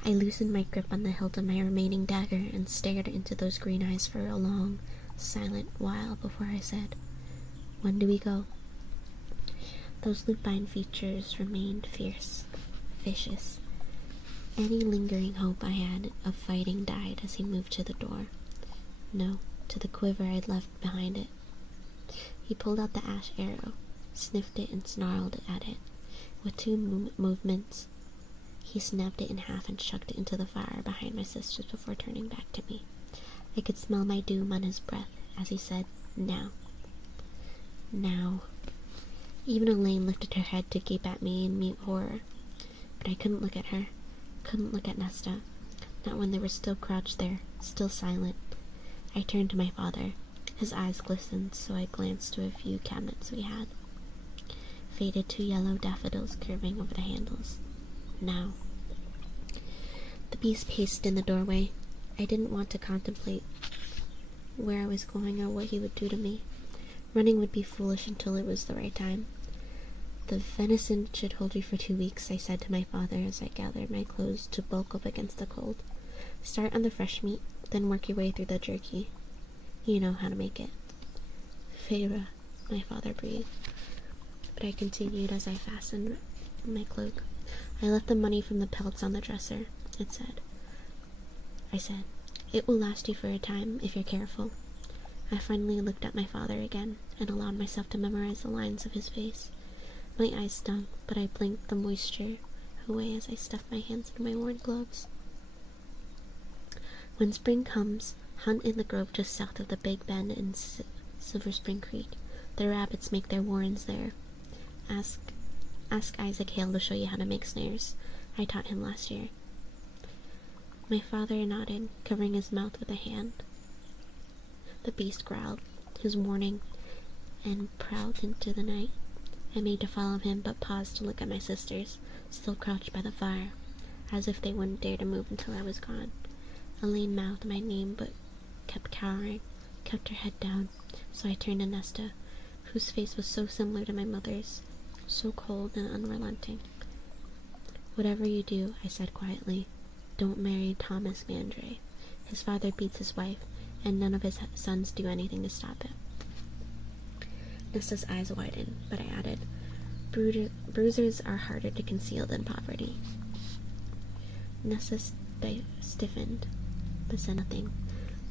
I loosened my grip on the hilt of my remaining dagger and stared into those green eyes for a long, silent while before I said, When do we go? Those lupine features remained fierce, vicious. Any lingering hope I had of fighting died as he moved to the door. No, to the quiver I'd left behind it. He pulled out the ash arrow, sniffed it and snarled at it. With two movements, he snapped it in half and chucked it into the fire behind my sisters before turning back to me. I could smell my doom on his breath as he said, Now. Now. Even Elaine lifted her head to gape at me in mute horror. But I couldn't look at her. Couldn't look at Nesta. Not when they were still crouched there, still silent. I turned to my father. His eyes glistened, so I glanced to a few cabinets we had. Faded two yellow daffodils curving over the handles. Now. The beast paced in the doorway. I didn't want to contemplate where I was going or what he would do to me. Running would be foolish until it was the right time. The venison should hold you for 2 weeks, I said to my father as I gathered my clothes to bulk up against the cold. Start on the fresh meat, then work your way through the jerky. You know how to make it. Feyre, my father breathed. But I continued as I fastened my cloak. I left the money from the pelts on the dresser, I said, it will last you for a time if you're careful. I finally looked at my father again and allowed myself to memorize the lines of his face. My eyes stung, but I blinked the moisture away as I stuffed my hands into my worn gloves. When spring comes, hunt in the grove just south of the Big Bend in Silver Spring Creek. The rabbits make their warrens there. Ask Isaac Hale to show you how to make snares. I taught him last year. My father nodded, covering his mouth with a hand. The beast growled, his warning, and prowled into the night. I made to follow him, but paused to look at my sisters, still crouched by the fire, as if they wouldn't dare to move until I was gone. Elaine mouthed my name, but kept cowering, kept her head down, so I turned to Nesta, whose face was so similar to my mother's, so cold and unrelenting. "Whatever you do," I said quietly, "don't marry Thomas Mandray. His father beats his wife, and none of his sons do anything to stop it." Nesta's eyes widened, but I added, "Bruisers are harder to conceal than poverty." Nesta stiffened, but said nothing.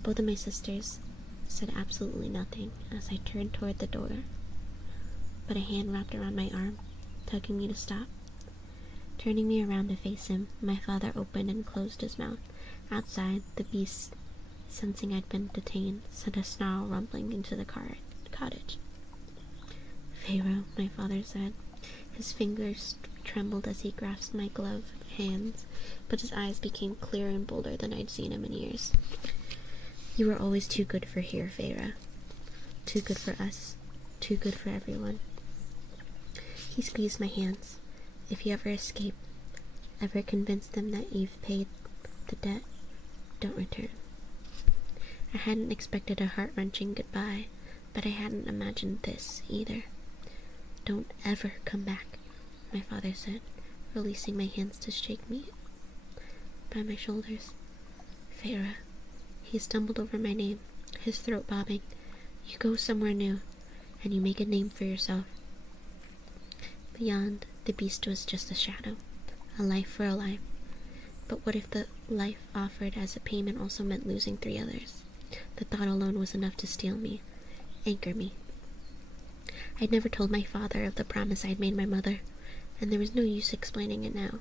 Both of my sisters said absolutely nothing as I turned toward the door, but a hand wrapped around my arm, tugging me to stop. Turning me around to face him, my father opened and closed his mouth. Outside, the beast, sensing I'd been detained, sent a snarl rumbling into the cottage. "Pharaoh," my father said. His fingers trembled as he grasped my gloved hands, but his eyes became clearer and bolder than I'd seen him in years. "You were always too good for here, Pharaoh. Too good for us. Too good for everyone." He squeezed my hands. "If you ever escape, ever convince them that you've paid the debt, don't return." I hadn't expected a heart-wrenching goodbye, but I hadn't imagined this either. "Don't ever come back," my father said, releasing my hands to shake me by my shoulders. "Pharaoh." He stumbled over my name, his throat bobbing. "You go somewhere new, and you make a name for yourself." Beyond, the beast was just a shadow, a life for a life. But what if the life offered as a payment also meant losing 3 others? The thought alone was enough to steel me, anchor me. I'd never told my father of the promise I'd made my mother, and there was no use explaining it now,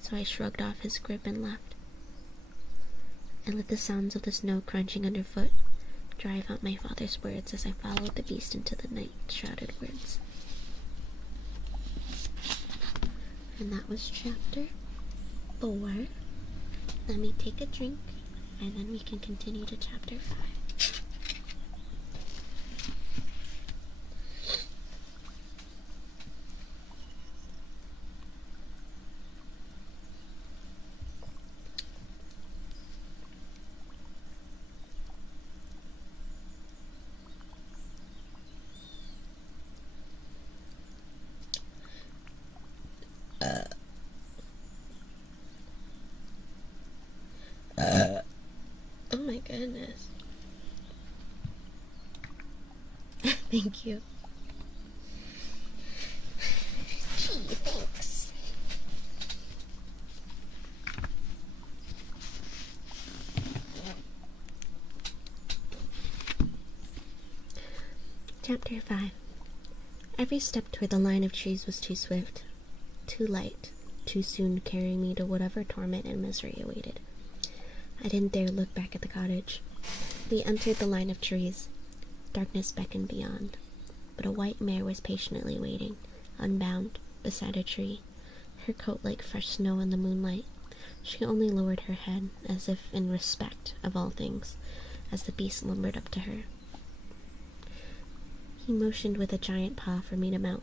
so I shrugged off his grip and left. I let the sounds of the snow crunching underfoot drive out my father's words as I followed the beast into the night-shrouded woods. And that was chapter 4. Let me take a drink, and then we can continue to chapter 5. Oh my goodness. Thank you. Gee, thanks. Chapter 5. Every step toward the line of trees was too swift, too light, too soon carrying me to whatever torment and misery awaited. I didn't dare look back at the cottage. We entered the line of trees. Darkness beckoned beyond, but a white mare was patiently waiting, unbound, beside a tree, her coat like fresh snow in the moonlight. She only lowered her head, as if in respect of all things, as the beast lumbered up to her. He motioned with a giant paw for me to mount.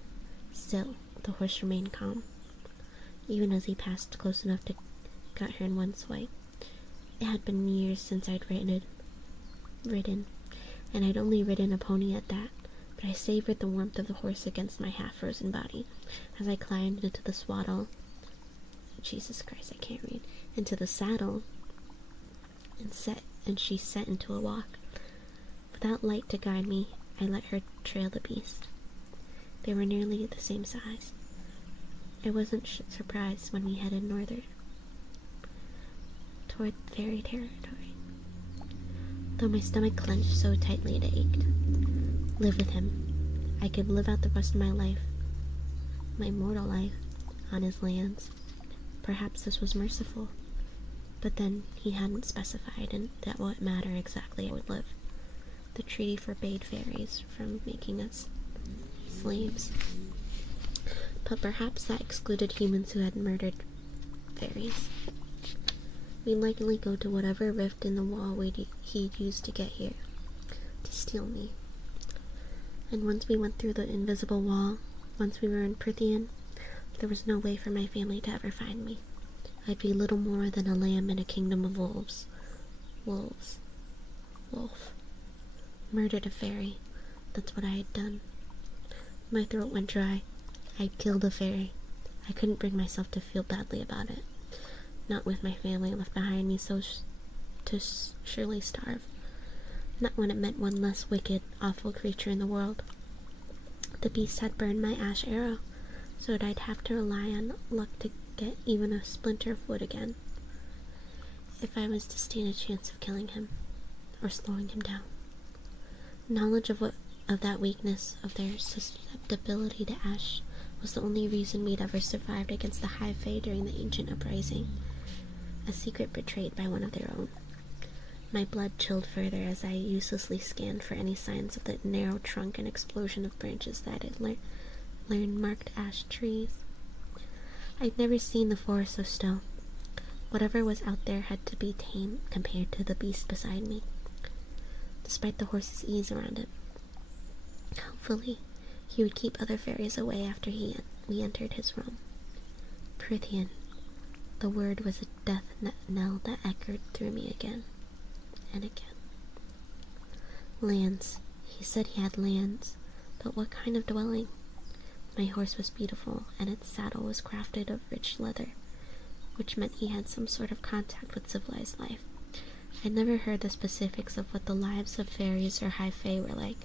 Still, the horse remained calm, even as he passed close enough to gut her in one swipe. It had been years since I'd ridden, and I'd only ridden a pony at that, but I savored the warmth of the horse against my half-frozen body as I climbed into the Jesus Christ, I can't read, into the saddle, and she set into a walk. Without light to guide me, I let her trail the beast. They were nearly the same size. I wasn't surprised when we headed northward, toward fairy territory. though my stomach clenched so tightly it ached. Live with him. I could live out the rest of my life, my mortal life, on his lands. Perhaps this was merciful. But then he hadn't specified in that what matter exactly I would live. The treaty forbade fairies from making us slaves. But perhaps that excluded humans who had murdered fairies. We'd likely go to whatever rift in the wall he'd used to get here, to steal me. And once we went through the invisible wall, once we were in Prithian, there was no way for my family to ever find me. I'd be little more than a lamb in a kingdom of wolves. Wolves. Wolf. Murdered a fairy. That's what I had done. My throat went dry. I'd killed a fairy. I couldn't bring myself to feel badly about it. Not with my family left behind me to surely starve. Not when it meant one less wicked, awful creature in the world. The beast had burned my ash arrow, so that I'd have to rely on luck to get even a splinter of wood again, if I was to stand a chance of killing him, or slowing him down. Knowledge of that weakness, of their susceptibility to ash, was the only reason we'd ever survived against the High Fae during the ancient uprising, a secret betrayed by one of their own. My blood chilled further as I uselessly scanned for any signs of the narrow trunk and explosion of branches that had learned marked ash trees. I'd never seen the forest so still. Whatever was out there had to be tame compared to the beast beside me, despite the horse's ease around it. Hopefully, he would keep other fairies away after we entered his realm. Prithian. The word was a death knell that echoed through me again and again. Lands. He said he had lands, but what kind of dwelling? My horse was beautiful, and its saddle was crafted of rich leather, which meant he had some sort of contact with civilized life. I'd never heard the specifics of what the lives of fairies or high fae were like.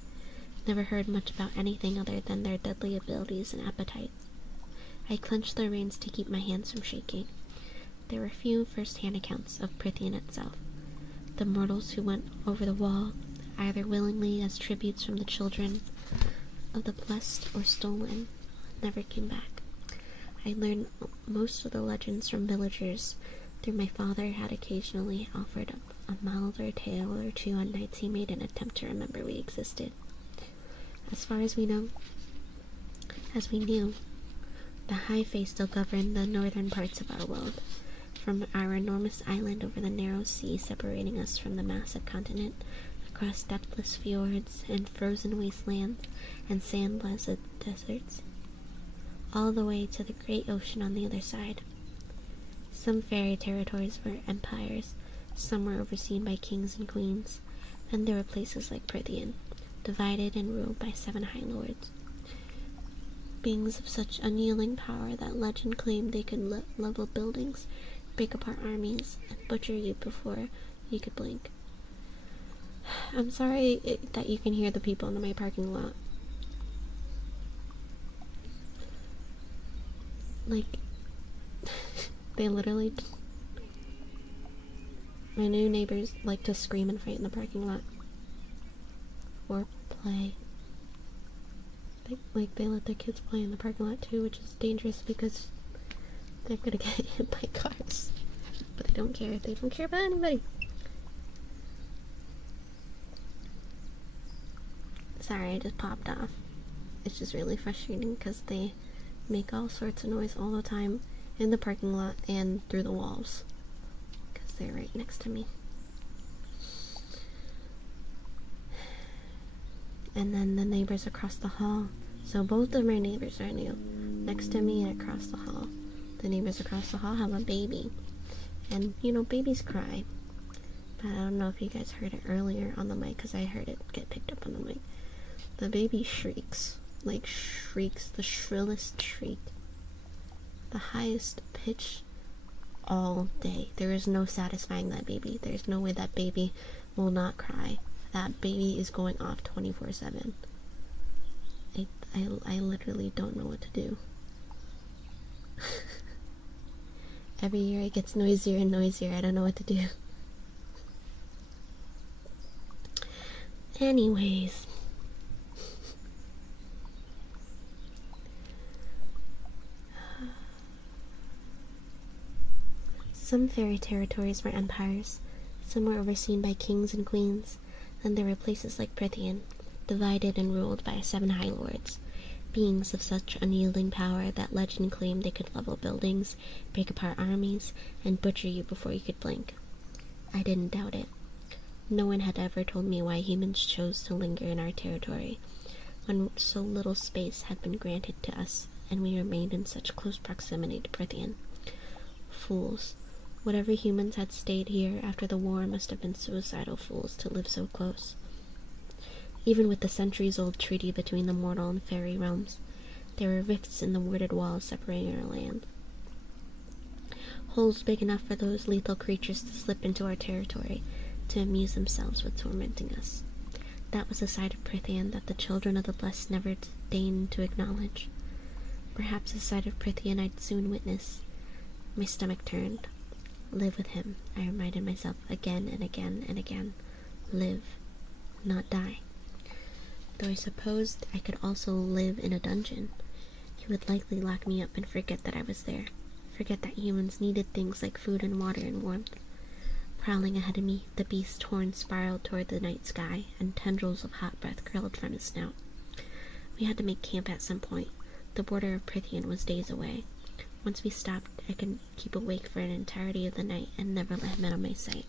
Never heard much about anything other than their deadly abilities and appetites. I clenched the reins to keep my hands from shaking. There were few first-hand accounts of Prithian itself. The mortals who went over the wall, either willingly as tributes from the children of the blessed or stolen, never came back. I learned most of the legends from villagers, though my father had occasionally offered up a milder tale or two on nights he made an attempt to remember we existed. As far as we knew, the High Fae still governed the northern parts of our world, from our enormous island over the narrow sea separating us from the massive continent, across depthless fjords and frozen wastelands and sand-blasted deserts, all the way to the great ocean on the other side. Some fairy territories were empires, some were overseen by kings and queens, and there were places like Prithian, divided and ruled by 7 High Lords. Beings of such unyielding power that legend claimed they could level buildings, break apart armies, and butcher you before you could blink. I'm sorry that you can hear the people in my parking lot. Like, they literally... My new neighbors like to scream and fight in the parking lot. Or play. They let their kids play in the parking lot too, which is dangerous because they're gonna get hit by cars. But they don't care. They don't care about anybody. Sorry, I just popped off. It's just really frustrating because they make all sorts of noise all the time in the parking lot and through the walls. Because they're right next to me. And then the neighbors across the hall. So both of my neighbors are new. Next to me and across the hall. The neighbors across the hall have a baby. And, you know, babies cry. But I don't know if you guys heard it earlier on the mic, because I heard it get picked up on the mic. The baby shrieks. Like, shrieks. The shrillest shriek. The highest pitch all day. There is no satisfying that baby. There's no way that baby will not cry. That baby is going off 24/7. I literally don't know what to do. Every year it gets noisier and noisier. I don't know what to do. Anyways, some fairy territories were empires, some were overseen by kings and queens, and there were places like Prithian, divided and ruled by 7 High Lords, beings of such unyielding power that legend claimed they could level buildings, break apart armies, and butcher you before you could blink. I didn't doubt it. No one had ever told me why humans chose to linger in our territory, when so little space had been granted to us, and we remained in such close proximity to Prithian. Fools. Whatever humans had stayed here after the war must have been suicidal fools to live so close. Even with the centuries-old treaty between the mortal and fairy realms, there were rifts in the worded walls separating our land. Holes big enough for those lethal creatures to slip into our territory to amuse themselves with tormenting us. That was a side of Prithian that the children of the blessed never deigned to acknowledge. Perhaps a side of Prithian I'd soon witness. My stomach turned. Live with him, I reminded myself again and again and again. Live, not die. Though I supposed I could also live in a dungeon. He would likely lock me up and forget that I was there. Forget that humans needed things like food and water and warmth. Prowling ahead of me, the beast's horn spiraled toward the night sky, and tendrils of hot breath curled from his snout. We had to make camp at some point. The border of Prithian was days away. Once we stopped, I could keep awake for an entirety of the night and never let him out of my sight.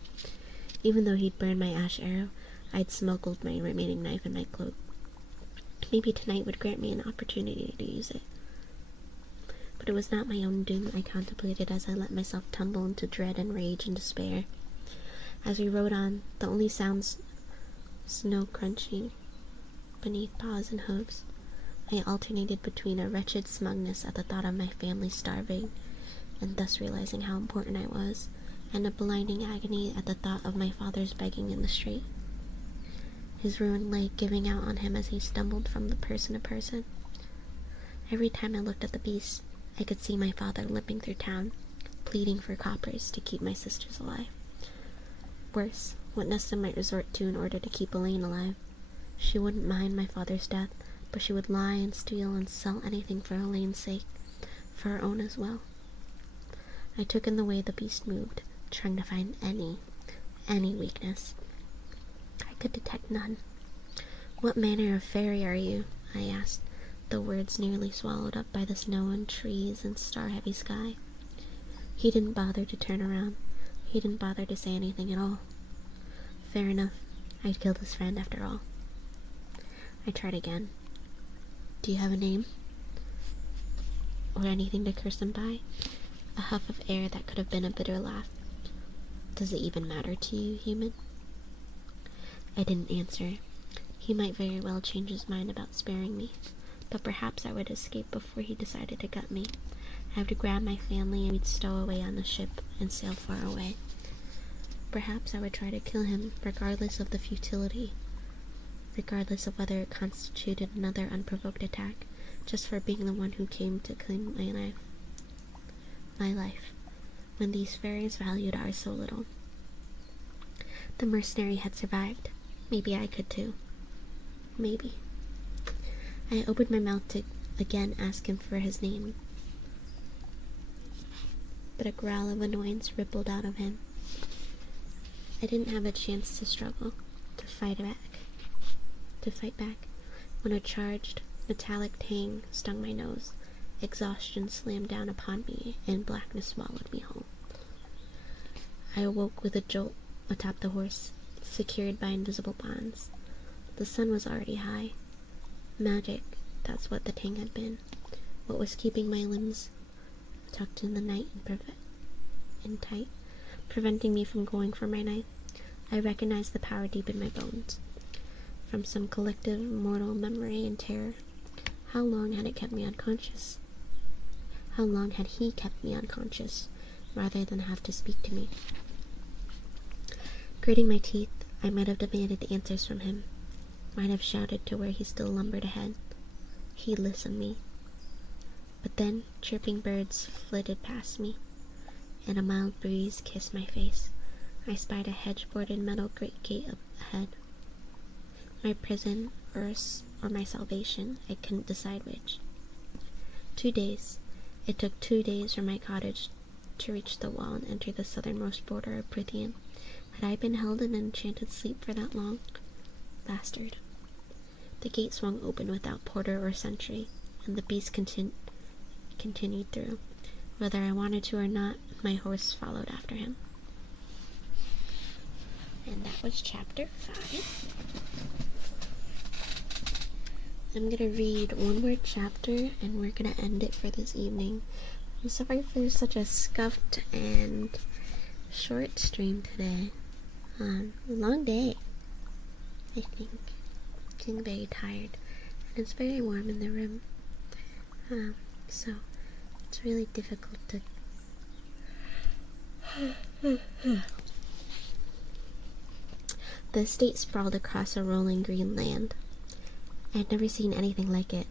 Even though he'd burned my ash arrow, I'd smuggled my remaining knife in my cloak. Maybe tonight would grant me an opportunity to use it. But it was not my own doom I contemplated as I let myself tumble into dread and rage and despair. As we rode on, the only sounds snow crunching beneath paws and hooves. I alternated between a wretched smugness at the thought of my family starving, and thus realizing how important I was, and a blinding agony at the thought of my father's begging in the street. His ruined leg giving out on him as he stumbled from person to person. Every time I looked at the beast, I could see my father limping through town, pleading for coppers to keep my sisters alive. Worse, what Nesta might resort to in order to keep Elaine alive. She wouldn't mind my father's death, but she would lie and steal and sell anything for Elaine's sake, for her own as well. I took in the way the beast moved, trying to find any weakness. I could detect none. "What manner of fairy are you?" I asked, the words nearly swallowed up by the snow and trees and star-heavy sky. He didn't bother to turn around. He didn't bother to say anything at all. Fair enough. I'd killed his friend after all. I tried again. "Do you have a name? Or anything to curse him by?" A huff of air that could have been a bitter laugh. "Does it even matter to you, human?" I didn't answer. He might very well change his mind about sparing me, but perhaps I would escape before he decided to gut me. I have to grab my family and we'd stow away on the ship and sail far away. Perhaps I would try to kill him, regardless of the futility, regardless of whether it constituted another unprovoked attack, just for being the one who came to claim my life, when these fairies valued ours so little. The mercenary had survived. Maybe I could too. Maybe. I opened my mouth to again ask him for his name, but a growl of annoyance rippled out of him. I didn't have a chance to struggle, to fight back, when a charged, metallic tang stung my nose. Exhaustion slammed down upon me, and blackness swallowed me whole. I awoke with a jolt atop the horse, secured by invisible bonds. The sun was already high. Magic, that's what the tang had been. What was keeping my limbs tucked in the night and tight, preventing me from going for my knife. I recognized the power deep in my bones, from some collective mortal memory and terror. How long had it kept me unconscious? How long had he kept me unconscious, rather than have to speak to me? Gritting my teeth, I might have demanded answers from him, might have shouted to where he still lumbered ahead. Heedless of me. But then, chirping birds flitted past me, and a mild breeze kissed my face. I spied a hedge-bordered metal great gate up ahead. my prison, or my salvation. I couldn't decide which. 2 days. It took 2 days from my cottage to reach the wall and enter the southernmost border of Prithian. Had I been held in enchanted sleep for that long? Bastard. The gate swung open without porter or sentry, and the beast continued through. Whether I wanted to or not, my horse followed after him. And that was chapter 5. I'm gonna read one more chapter, and we're gonna end it for this evening. I'm sorry for such a scuffed and short stream today. Long day, I think. Getting very tired, and it's very warm in the room. So it's really difficult to The estate sprawled across a rolling green land. I had never seen anything like it.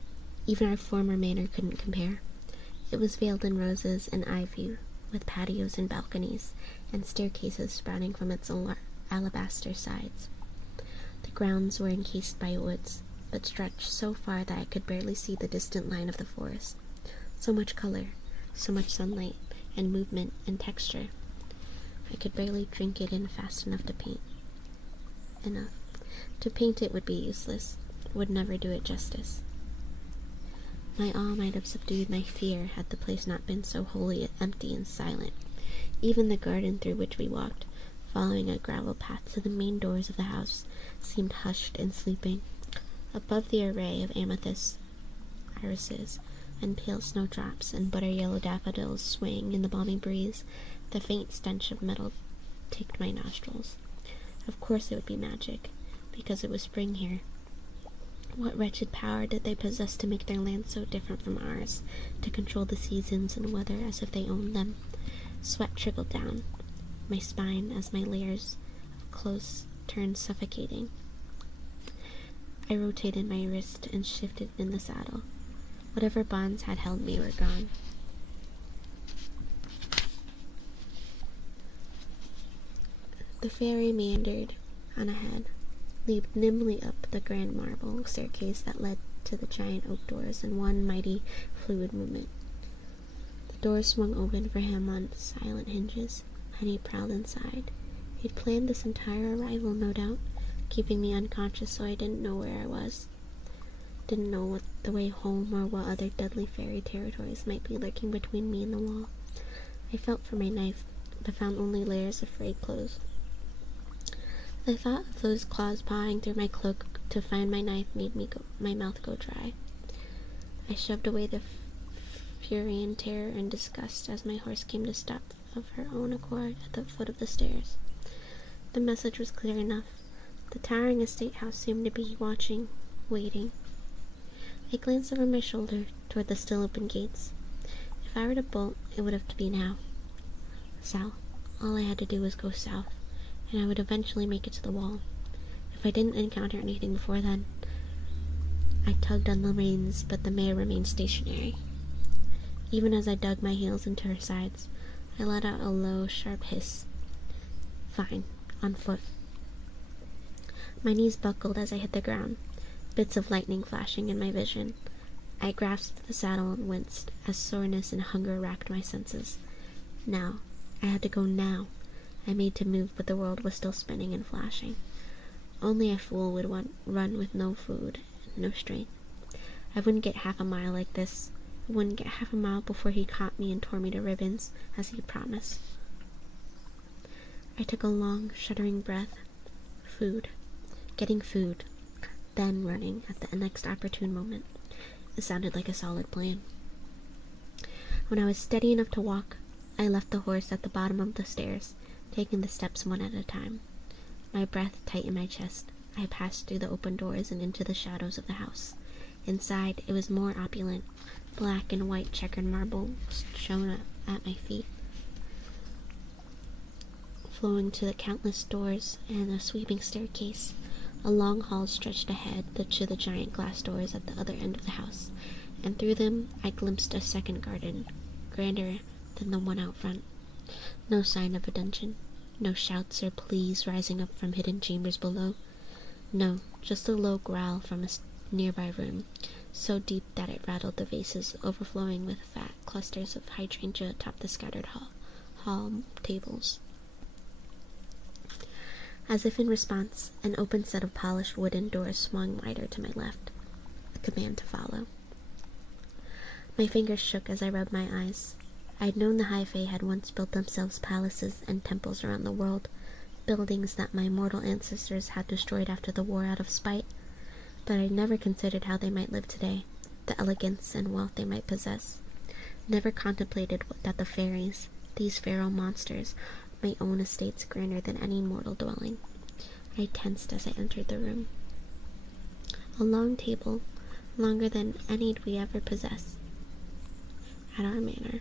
Even our former manor couldn't compare. It was veiled in roses and ivy, with patios and balconies, and staircases sprouting from its alabaster sides. The grounds were encased by woods, but stretched so far that I could barely see the distant line of the forest. So much color, so much sunlight, and movement and texture. I could barely drink it in fast enough to paint. To paint it would be useless, would never do it justice. My awe might have subdued my fear had the place not been so wholly empty and silent. Even the garden through which we walked, following a gravel path to the main doors of the house, seemed hushed and sleeping. Above the array of amethysts, irises, and pale snowdrops and butter-yellow daffodils swaying in the balmy breeze, the faint stench of metal ticked my nostrils. Of course it would be magic, because it was spring here. What wretched power did they possess to make their land so different from ours, to control the seasons and weather as if they owned them? Sweat trickled down my spine as my layers of clothes turned suffocating. I rotated my wrist and shifted in the saddle. Whatever bonds had held me were gone. The ferry meandered on ahead, leaped nimbly up the grand marble staircase that led to the giant oak doors in one mighty, fluid movement. The doors swung open for him on silent hinges, and he prowled inside. He'd planned this entire arrival, no doubt, keeping me unconscious so I didn't know where I was. Didn't know what the way home or what other deadly fairy territories might be lurking between me and the wall. I felt for my knife, but found only layers of frayed clothes. The thought of those claws pawing through my cloak to find my knife made my mouth go dry. I shoved away the fury and terror and disgust as my horse came to stop of her own accord at the foot of the stairs. The message was clear enough. The towering estate house seemed to be watching, waiting. I glanced over my shoulder toward the still open gates. If I were to bolt, it would have to be now. South. All I had to do was go south, and I would eventually make it to the wall. If I didn't encounter anything before then, I tugged on the reins, but the mare remained stationary. Even as I dug my heels into her sides, I let out a low, sharp hiss. Fine, on foot. My knees buckled as I hit the ground, bits of lightning flashing in my vision. I grasped the saddle and winced as soreness and hunger racked my senses. Now. I had to go now. I made to move, but the world was still spinning and flashing. Only a fool would run with no food and no strength. I wouldn't get half a mile like this. I wouldn't get half a mile before he caught me and tore me to ribbons, as he promised. I took a long, shuddering breath. Food. Getting food. Then running at the next opportune moment. It sounded like a solid plan. When I was steady enough to walk, I left the horse at the bottom of the stairs, taking the steps one at a time. My breath tight in my chest, I passed through the open doors and into the shadows of the house. Inside, it was more opulent. Black and white checkered marble shone at my feet, flowing to the countless doors and a sweeping staircase. A long hall stretched ahead to the giant glass doors at the other end of the house, and through them I glimpsed a second garden, grander than the one out front. No sign of a dungeon, no shouts or pleas rising up from hidden chambers below. No, just a low growl from a nearby room, so deep that it rattled the vases overflowing with fat clusters of hydrangea atop the scattered hall tables. As if in response, an open set of polished wooden doors swung wider to my left, a command to follow. My fingers shook as I rubbed my eyes. I had known the High Fae had once built themselves palaces and temples around the world, buildings that my mortal ancestors had destroyed after the war out of spite, but I never considered how they might live today, the elegance and wealth they might possess. Never contemplated that the fairies, these feral monsters, might own estates grander than any mortal dwelling. I tensed as I entered the room. A long table, longer than any we ever possessed at our manor,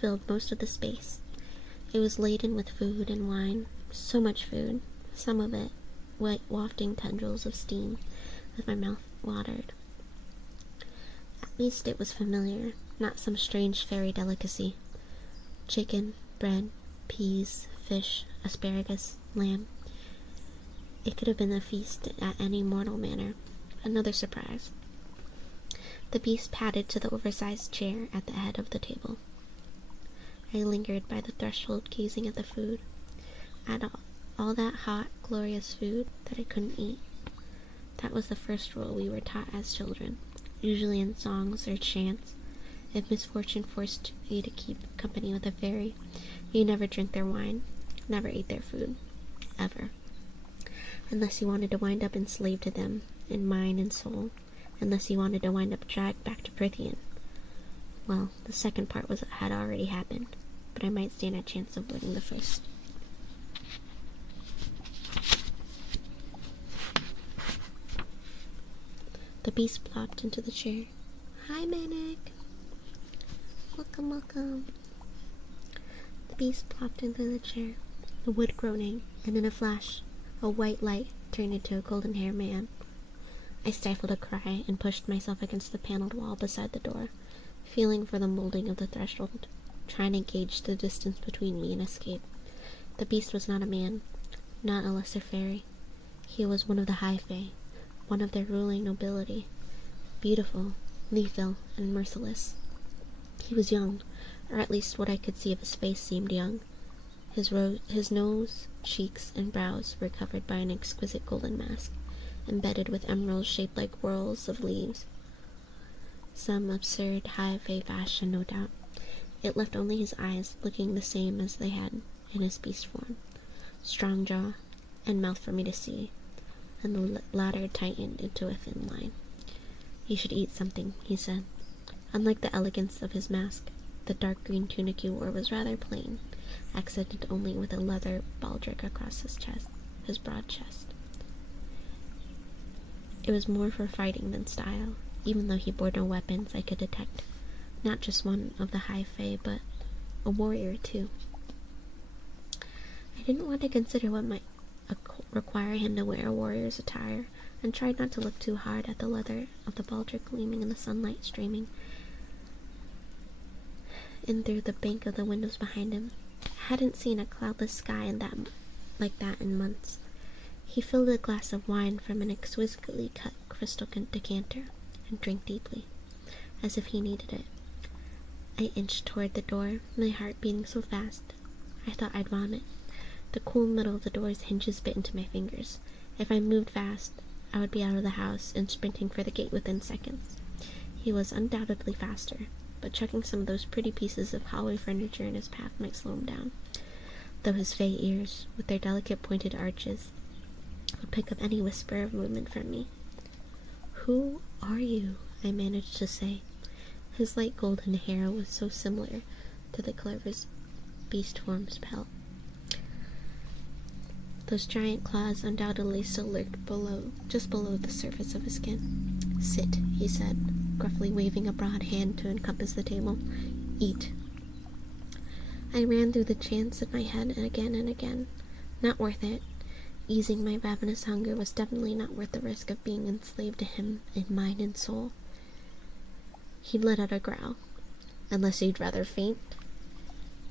filled most of the space. It was laden with food and wine, so much food, some of it wafting tendrils of steam as my mouth watered. At least it was familiar, not some strange fairy delicacy. Chicken, bread, peas, fish, asparagus, lamb. It could have been a feast at any mortal manor. Another surprise. The beast padded to the oversized chair at the head of the table. I lingered by the threshold, gazing at the food, at all that hot, glorious food that I couldn't eat. That was the first rule we were taught as children, usually in songs or chants. If misfortune forced you to keep company with a fairy, you never drank their wine, never ate their food, ever. Unless you wanted to wind up enslaved to them, in mind and soul, unless you wanted to wind up dragged back to Prithian. Well, the second part had already happened, but I might stand a chance of avoiding the first. The beast plopped into the chair. Hi, Manic. Welcome, welcome. The beast plopped into the chair, the wood groaning, and in a flash, a white light turned into a golden-haired man. I stifled a cry and pushed myself against the paneled wall beside the door, feeling for the molding of the threshold, trying to gauge the distance between me and escape. The beast was not a man, not a lesser fairy. He was one of the High Fae, one of their ruling nobility, beautiful, lethal, and merciless. He was young, or at least what I could see of his face seemed young. His nose, cheeks, and brows were covered by an exquisite golden mask, embedded with emeralds shaped like whorls of leaves. Some absurd High Fae fashion, no doubt. It left only his eyes looking the same as they had in his beast form, strong jaw and mouth for me to see, and the latter tightened into a thin line. "You should eat something," he said. Unlike the elegance of his mask, the dark green tunic he wore was rather plain, accented only with a leather baldric across his broad chest. It was more for fighting than style, even though he bore no weapons I could detect. Not just one of the High Fae, but a warrior too. I didn't want to consider what might require him to wear a warrior's attire, and tried not to look too hard at the leather of the baldric gleaming in the sunlight streaming in through the bank of the windows behind him. I hadn't seen a cloudless sky like that in months. He filled a glass of wine from an exquisitely cut crystal decanter and drank deeply, as if he needed it. I inched toward the door, my heart beating so fast I thought I'd vomit. The cool metal of the door's hinges bit into my fingers. If I moved fast, I would be out of the house and sprinting for the gate within seconds. He was undoubtedly faster, but chucking some of those pretty pieces of hallway furniture in his path might slow him down, though his fey ears, with their delicate pointed arches, would pick up any whisper of movement from me. "Who are you?" I managed to say. His light golden hair was so similar to the clever's beast form's pelt. Those giant claws undoubtedly still lurked just below the surface of his skin. "Sit," he said, gruffly waving a broad hand to encompass the table. "Eat." I ran through the chants in my head again and again. Not worth it. Easing my ravenous hunger was definitely not worth the risk of being enslaved to him in mind and soul. He let out a growl. "Unless you'd rather faint?"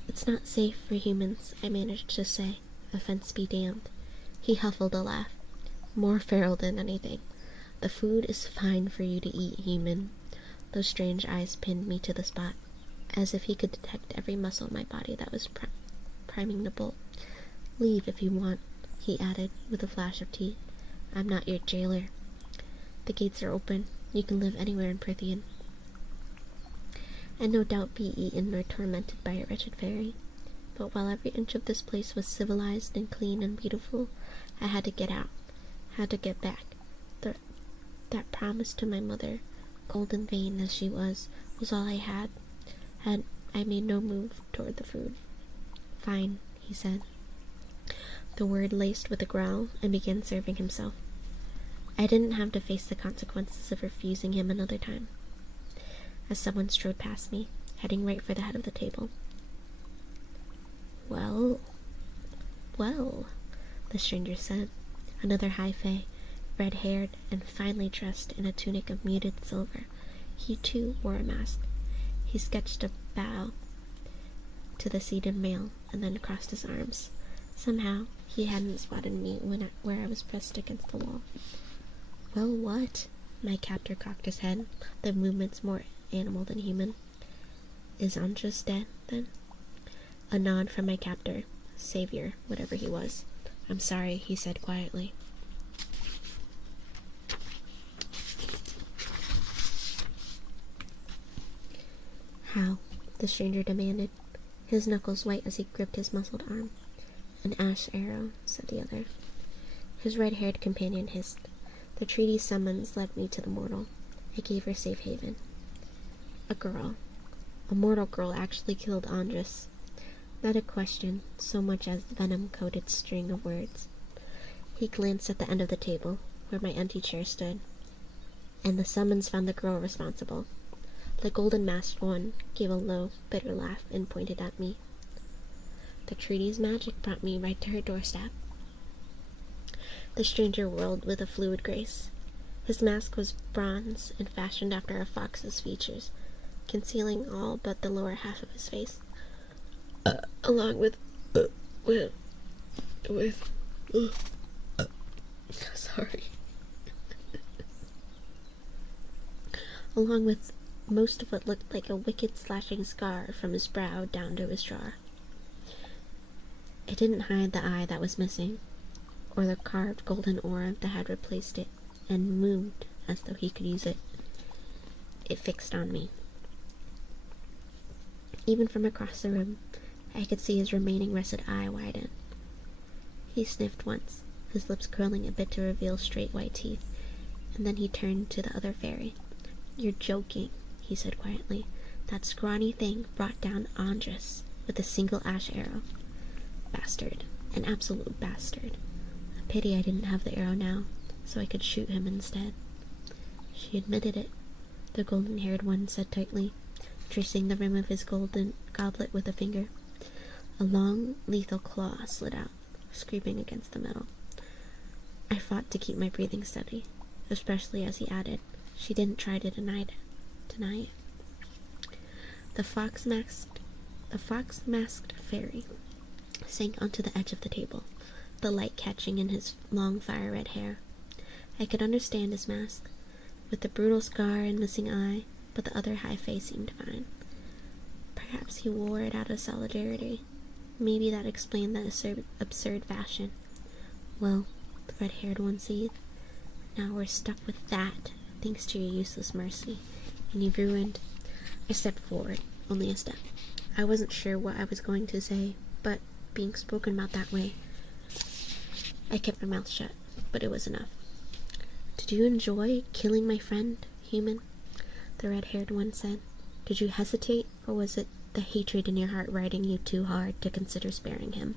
"It's not safe for humans," I managed to say. "Offense be damned." He huffled a laugh. More feral than anything. The food is fine for you to eat, human. Those strange eyes pinned me to the spot, as if he could detect every muscle in my body that was priming the bolt. Leave if you want, he added, with a flash of teeth. I'm not your jailer. The gates are open. You can live anywhere in Prithian, and no doubt be eaten or tormented by a wretched fairy. But while every inch of this place was civilized and clean and beautiful, I had to get out, had to get back. That promise to my mother, golden vain as she was all I had. I made no move toward the food. Fine, he said, the word laced with a growl, and began serving himself. I didn't have to face the consequences of refusing him another time, as someone strode past me, heading right for the head of the table. Well, the stranger said, another high fae, red-haired and finely dressed in a tunic of muted silver. He, too, wore a mask. He sketched a bow to the seated male, and then crossed his arms. Somehow, he hadn't spotted me where I was pressed against the wall. Well, what? My captor cocked his head, the movements more animal than human. Is Andres dead, then? A nod from my captor, savior, whatever he was. I'm sorry, he said quietly. How? The stranger demanded, his knuckles white as he gripped his muscled arm. An ash arrow, said the other. His red-haired companion hissed. The treaty's summons led me to the mortal. I gave her safe haven. A girl. A mortal girl actually killed Andres. Not a question, so much as the venom-coated string of words. He glanced at the end of the table, where my empty chair stood, and the summons found the girl responsible. The golden-masked one gave a low, bitter laugh and pointed at me. The treaty's magic brought me right to her doorstep. The stranger whirled with a fluid grace. His mask was bronze and fashioned after a fox's features, concealing all but the lower half of his face, along with sorry. Along with most of what looked like a wicked slashing scar from his brow down to his jaw. It didn't hide the eye that was missing, or the carved golden aura that had replaced it, and moved as though he could use it. It fixed on me. Even from across the room, I could see his remaining russet eye widen. He sniffed once, his lips curling a bit to reveal straight white teeth, and then he turned to the other fairy. You're joking, he said quietly. That scrawny thing brought down Andres with a single ash arrow. Bastard. An absolute bastard. A pity I didn't have the arrow now, so I could shoot him instead. She admitted it, the golden-haired one said tightly, tracing the rim of his golden goblet with a finger. A long, lethal claw slid out, scraping against the metal. I fought to keep my breathing steady, especially as he added, she didn't try to deny it. The fox-masked fairy sank onto the edge of the table, the light catching in his long fire-red hair. I could understand his mask, with the brutal scar and missing eye, but the other high face seemed fine. Perhaps he wore it out of solidarity. Maybe that explained the absurd fashion. Well, the red-haired one seethed. Now we're stuck with that, thanks to your useless mercy, and you've ruined. I stepped forward, only a step. I wasn't sure what I was going to say, but being spoken about that way, I kept my mouth shut, but it was enough. Did you enjoy killing my friend, human? The red-haired one said. Did you hesitate, or was it the hatred in your heart riding you too hard to consider sparing him?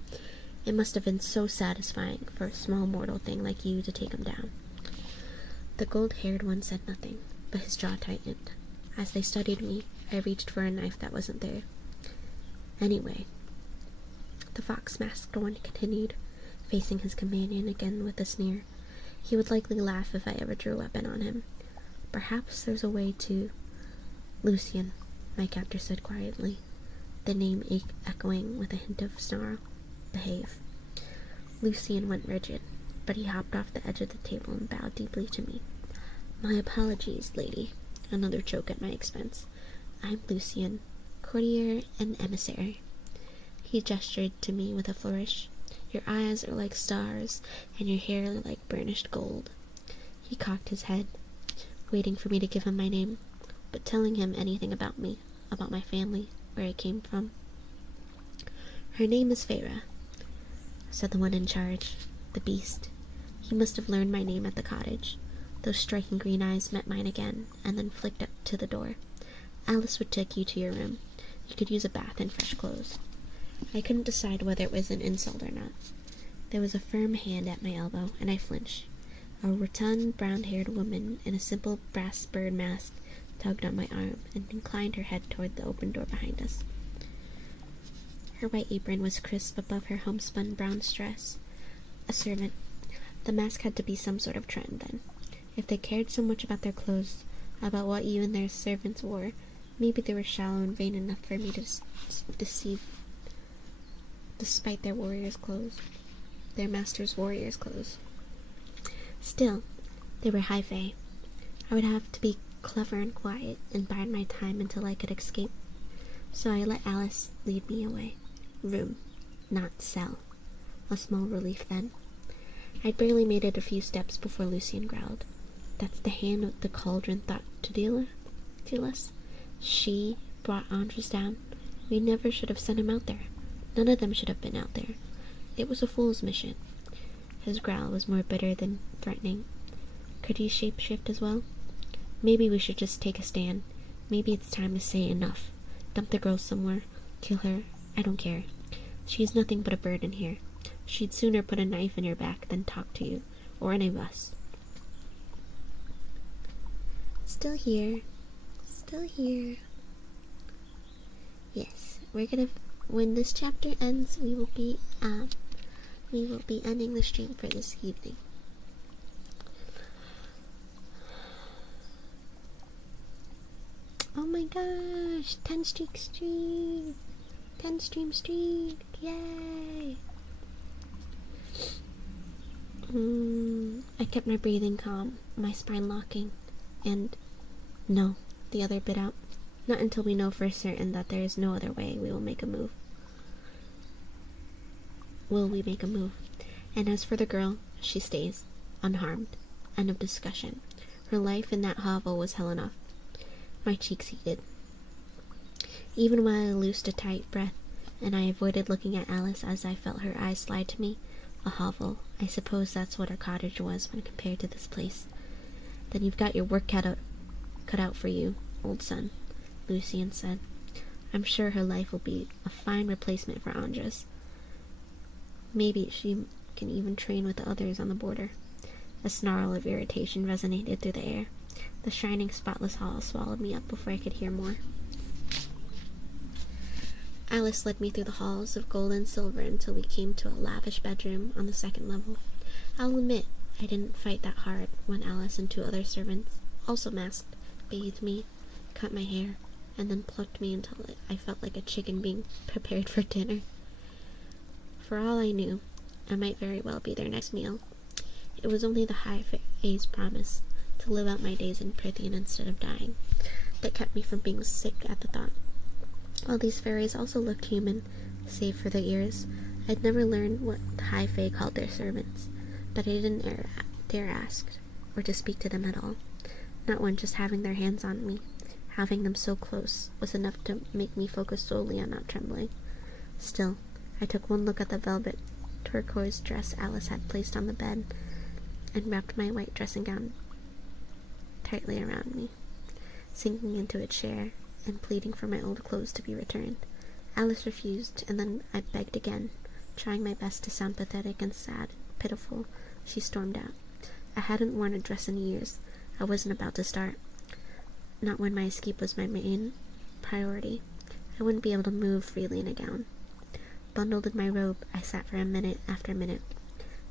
It must have been so satisfying for a small mortal thing like you to take him down. The gold-haired one said nothing, but his jaw tightened. As they studied me, I reached for a knife that wasn't there. Anyway, the fox-masked one continued, facing his companion again with a sneer. He would likely laugh if I ever drew a weapon on him. Perhaps there's a way to... Lucian, my captor said quietly, the name echoing with a hint of snarl. Behave. Lucian went rigid. but he hopped off the edge of the table and bowed deeply to me. "My apologies, lady." Another choke at my expense. "I'm Lucian, courtier and emissary." He gestured to me with a flourish. "Your eyes are like stars, and your hair like burnished gold." He cocked his head, waiting for me to give him my name, but telling him anything about me, about my family, where I came from. "Her name is Feyre," said the one in charge, the beast. He must have learned my name at the cottage. Those striking green eyes met mine again, and then flicked up to the door. "Alice would take you to your room. You could use a bath and fresh clothes." I couldn't decide whether it was an insult or not. There was a firm hand at my elbow, and I flinched. A rotund, brown-haired woman in a simple brass bird mask tugged on my arm and inclined her head toward the open door behind us. Her white apron was crisp above her homespun brown dress. A servant. The mask had to be some sort of trend, then. If they cared so much about their clothes, about what even their servants wore, maybe they were shallow and vain enough for me to deceive, despite their warriors' clothes. Their master's warriors' clothes. Still, they were high fae. I would have to be clever and quiet and bide my time until I could escape. So I let Alice lead me away. Room, not cell. A small relief then. I'd barely made it a few steps before Lucian growled. "That's the hand the cauldron thought to deal us. She brought Andres down. We never should have sent him out there. None of them should have been out there. It was a fool's mission." His growl was more bitter than threatening. Could he shapeshift as well? Maybe we should just take a stand. Maybe it's time to say enough. Dump the girl somewhere. Kill her. I don't care. She's nothing but a burden here. She'd sooner put a knife in your back than talk to you, or any of us. Still here. Still here. Yes, we're gonna... When this chapter ends, we will be ending the stream for this evening. Oh my gosh! 10 streak streak! 10 stream streak! Yay! I kept my breathing calm, my spine locking, and... No, the other bit out. Not until we know for certain that there is no other way we will make a move. Will we make a move? And as for the girl, she stays, unharmed. End of discussion. Her life in that hovel was hell enough. My cheeks heated. Even while I loosed a tight breath, and I avoided looking at Alice as I felt her eyes slide to me, a hovel, I suppose that's what our cottage was when compared to this place. "Then you've got your work cut out for you, old son," Lucian said. "I'm sure her life will be a fine replacement for Andres. Maybe she can even train with the others on the border." A snarl of irritation resonated through the air. The shining, spotless hall swallowed me up before I could hear more. Alice led me through the halls of gold and silver until we came to a lavish bedroom on the second level. I'll admit, I didn't fight that hard when Alice and 2 other servants, also masked, bathed me, cut my hair, and then plucked me until I felt like a chicken being prepared for dinner. For all I knew, I might very well be their next meal. It was only the high fae's promise to live out my days in Prithian instead of dying that kept me from being sick at the thought. All these fairies also looked human, save for their ears. I'd never learned what the high fae called their servants, but I didn't dare ask, or to speak to them at all. Not when just having their hands on me, having them so close, was enough to make me focus solely on not trembling. Still, I took one look at the velvet turquoise dress Alice had placed on the bed, and wrapped my white dressing gown tightly around me, sinking into a chair and pleading for my old clothes to be returned. Alice refused, and then I begged again. Trying my best to sound pathetic and sad, pitiful, she stormed out. I hadn't worn a dress in years. I wasn't about to start. Not when my escape was my main priority. I wouldn't be able to move freely in a gown. Bundled in my robe, I sat for minute after minute.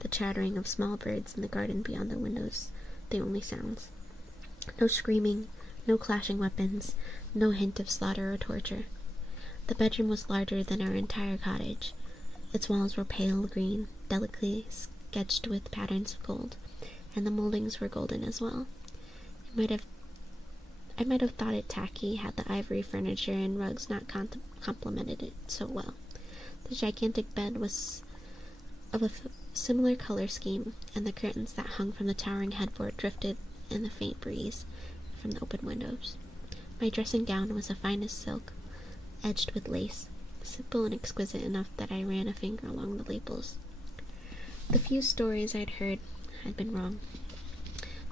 The chattering of small birds in the garden beyond the windows, the only sounds. No screaming, no clashing weapons, no hint of slaughter or torture. The bedroom was larger than our entire cottage. Its walls were pale green, delicately edged with patterns of gold, and the moldings were golden as well. I might have thought it tacky had the ivory furniture and rugs not complemented it so well. The gigantic bed was of a similar color scheme, and the curtains that hung from the towering headboard drifted in the faint breeze from the open windows. My dressing gown was the finest silk, edged with lace, simple and exquisite enough that I ran a finger along the labels. The few stories I'd heard had been wrong,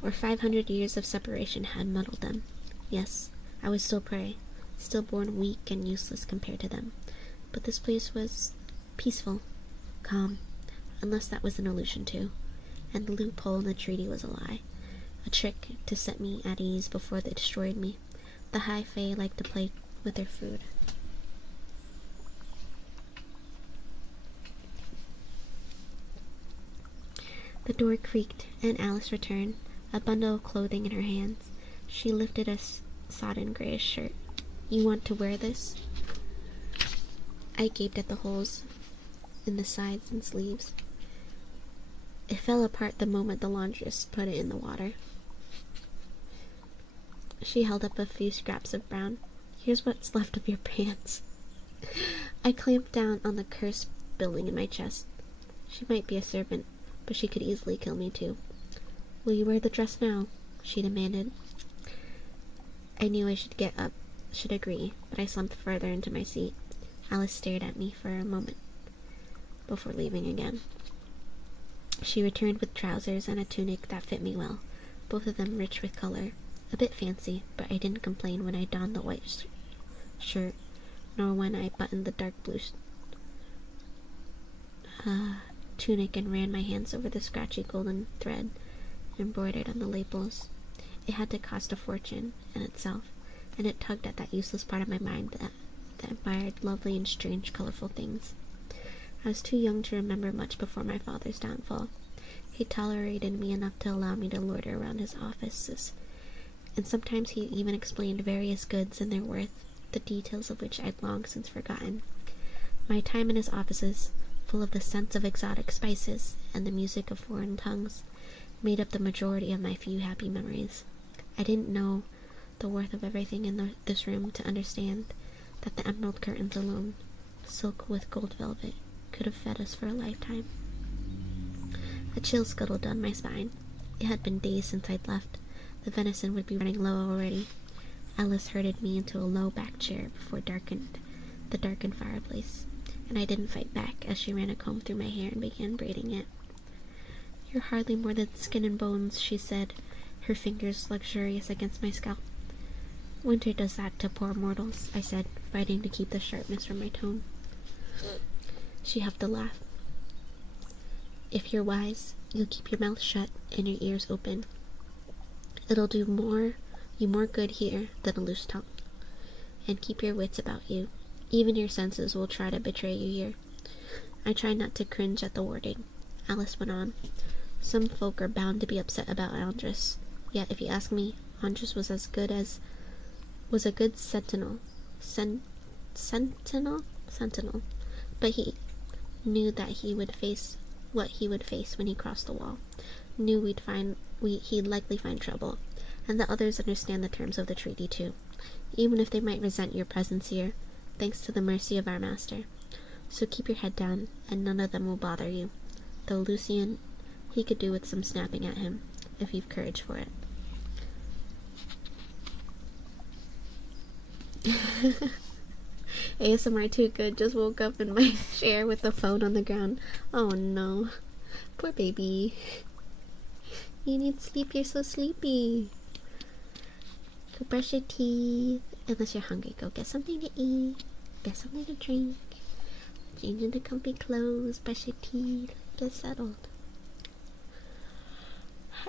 or 500 years of separation had muddled them. Yes, I was still prey, still born weak and useless compared to them, but this place was peaceful, calm, unless that was an illusion too, and the loophole in the treaty was a lie, a trick to set me at ease before they destroyed me. The high fae liked to play with their food. The door creaked, and Alice returned, a bundle of clothing in her hands. She lifted a sodden grayish shirt. "You want to wear this?" I gaped at the holes in the sides and sleeves. It fell apart the moment the laundress put it in the water. She held up a few scraps of brown. "Here's what's left of your pants." I clamped down on the curse building in my chest. She might be a servant, but she could easily kill me too. "Will you wear the dress now?" she demanded. I knew I should agree, but I slumped further into my seat. Alice stared at me for a moment before leaving again. She returned with trousers and a tunic that fit me well, both of them rich with color. A bit fancy, but I didn't complain when I donned the white shirt, nor when I buttoned the dark blue tunic and ran my hands over the scratchy golden thread embroidered on the labels. It had to cost a fortune in itself, and it tugged at that useless part of my mind that admired lovely and strange colorful things. I was too young to remember much before my father's downfall. He tolerated me enough to allow me to loiter around his offices, and sometimes he even explained various goods and their worth, the details of which I'd long since forgotten. My time in his offices, full of the scents of exotic spices and the music of foreign tongues, made up the majority of my few happy memories. I didn't know the worth of everything in this room to understand that the emerald curtains alone, silk with gold velvet, could have fed us for a lifetime. A chill scuttled down my spine. It had been days since I'd left. The venison would be running low already. Alice herded me into a low back chair before the darkened fireplace, and I didn't fight back as she ran a comb through my hair and began braiding it. "You're hardly more than skin and bones," she said, her fingers luxurious against my scalp. "Winter does that to poor mortals," I said, fighting to keep the sharpness from my tone. She huffed a laugh. "If you're wise, you'll keep your mouth shut and your ears open. It'll do you more good here than a loose tongue. And keep your wits about you. Even your senses will try to betray you here." I tried not to cringe at the wording. Alice went on. "Some folk are bound to be upset about Andres. Yet, if you ask me, Andres was a good sentinel. Sentinel? But he knew that he would face what he would face when he crossed the wall. Knew he'd likely find trouble. And the others understand the terms of the treaty too, even if they might resent your presence here, thanks to the mercy of our master. So keep your head down, and none of them will bother you. Though Lucian, he could do with some snapping at him, if you've courage for it." ASMR too good, just woke up in my chair with the phone on the ground. Oh no. Poor baby. You need sleep, you're so sleepy. Go brush your teeth. Unless you're hungry, go get something to eat. Get something to drink. Change into comfy clothes, brush your teeth, get settled.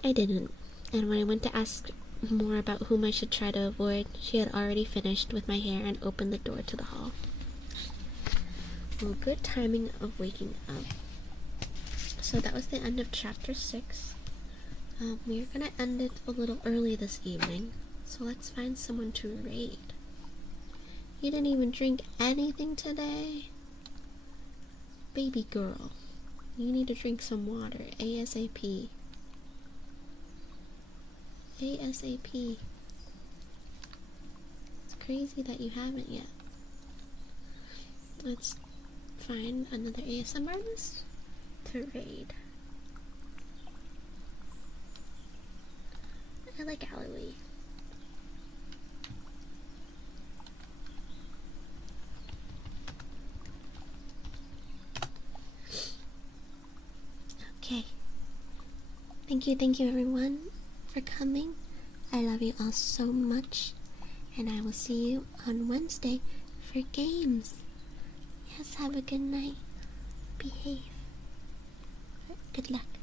I didn't, and when I went to ask more about whom I should try to avoid, she had already finished with my hair and opened the door to the hall. Well, good timing of waking up. So that was the end of chapter 6. We're gonna end it a little early this evening, so let's find someone to raid. You didn't even drink anything today? Baby girl, You need to drink some water. ASAP. ASAP. It's crazy that you haven't yet. Let's find another ASM artist to raid. I like Alleyway. Okay. Thank you everyone for coming. I love you all so much. And I will see you on Wednesday for games. Yes, have a good night. Behave. Good luck.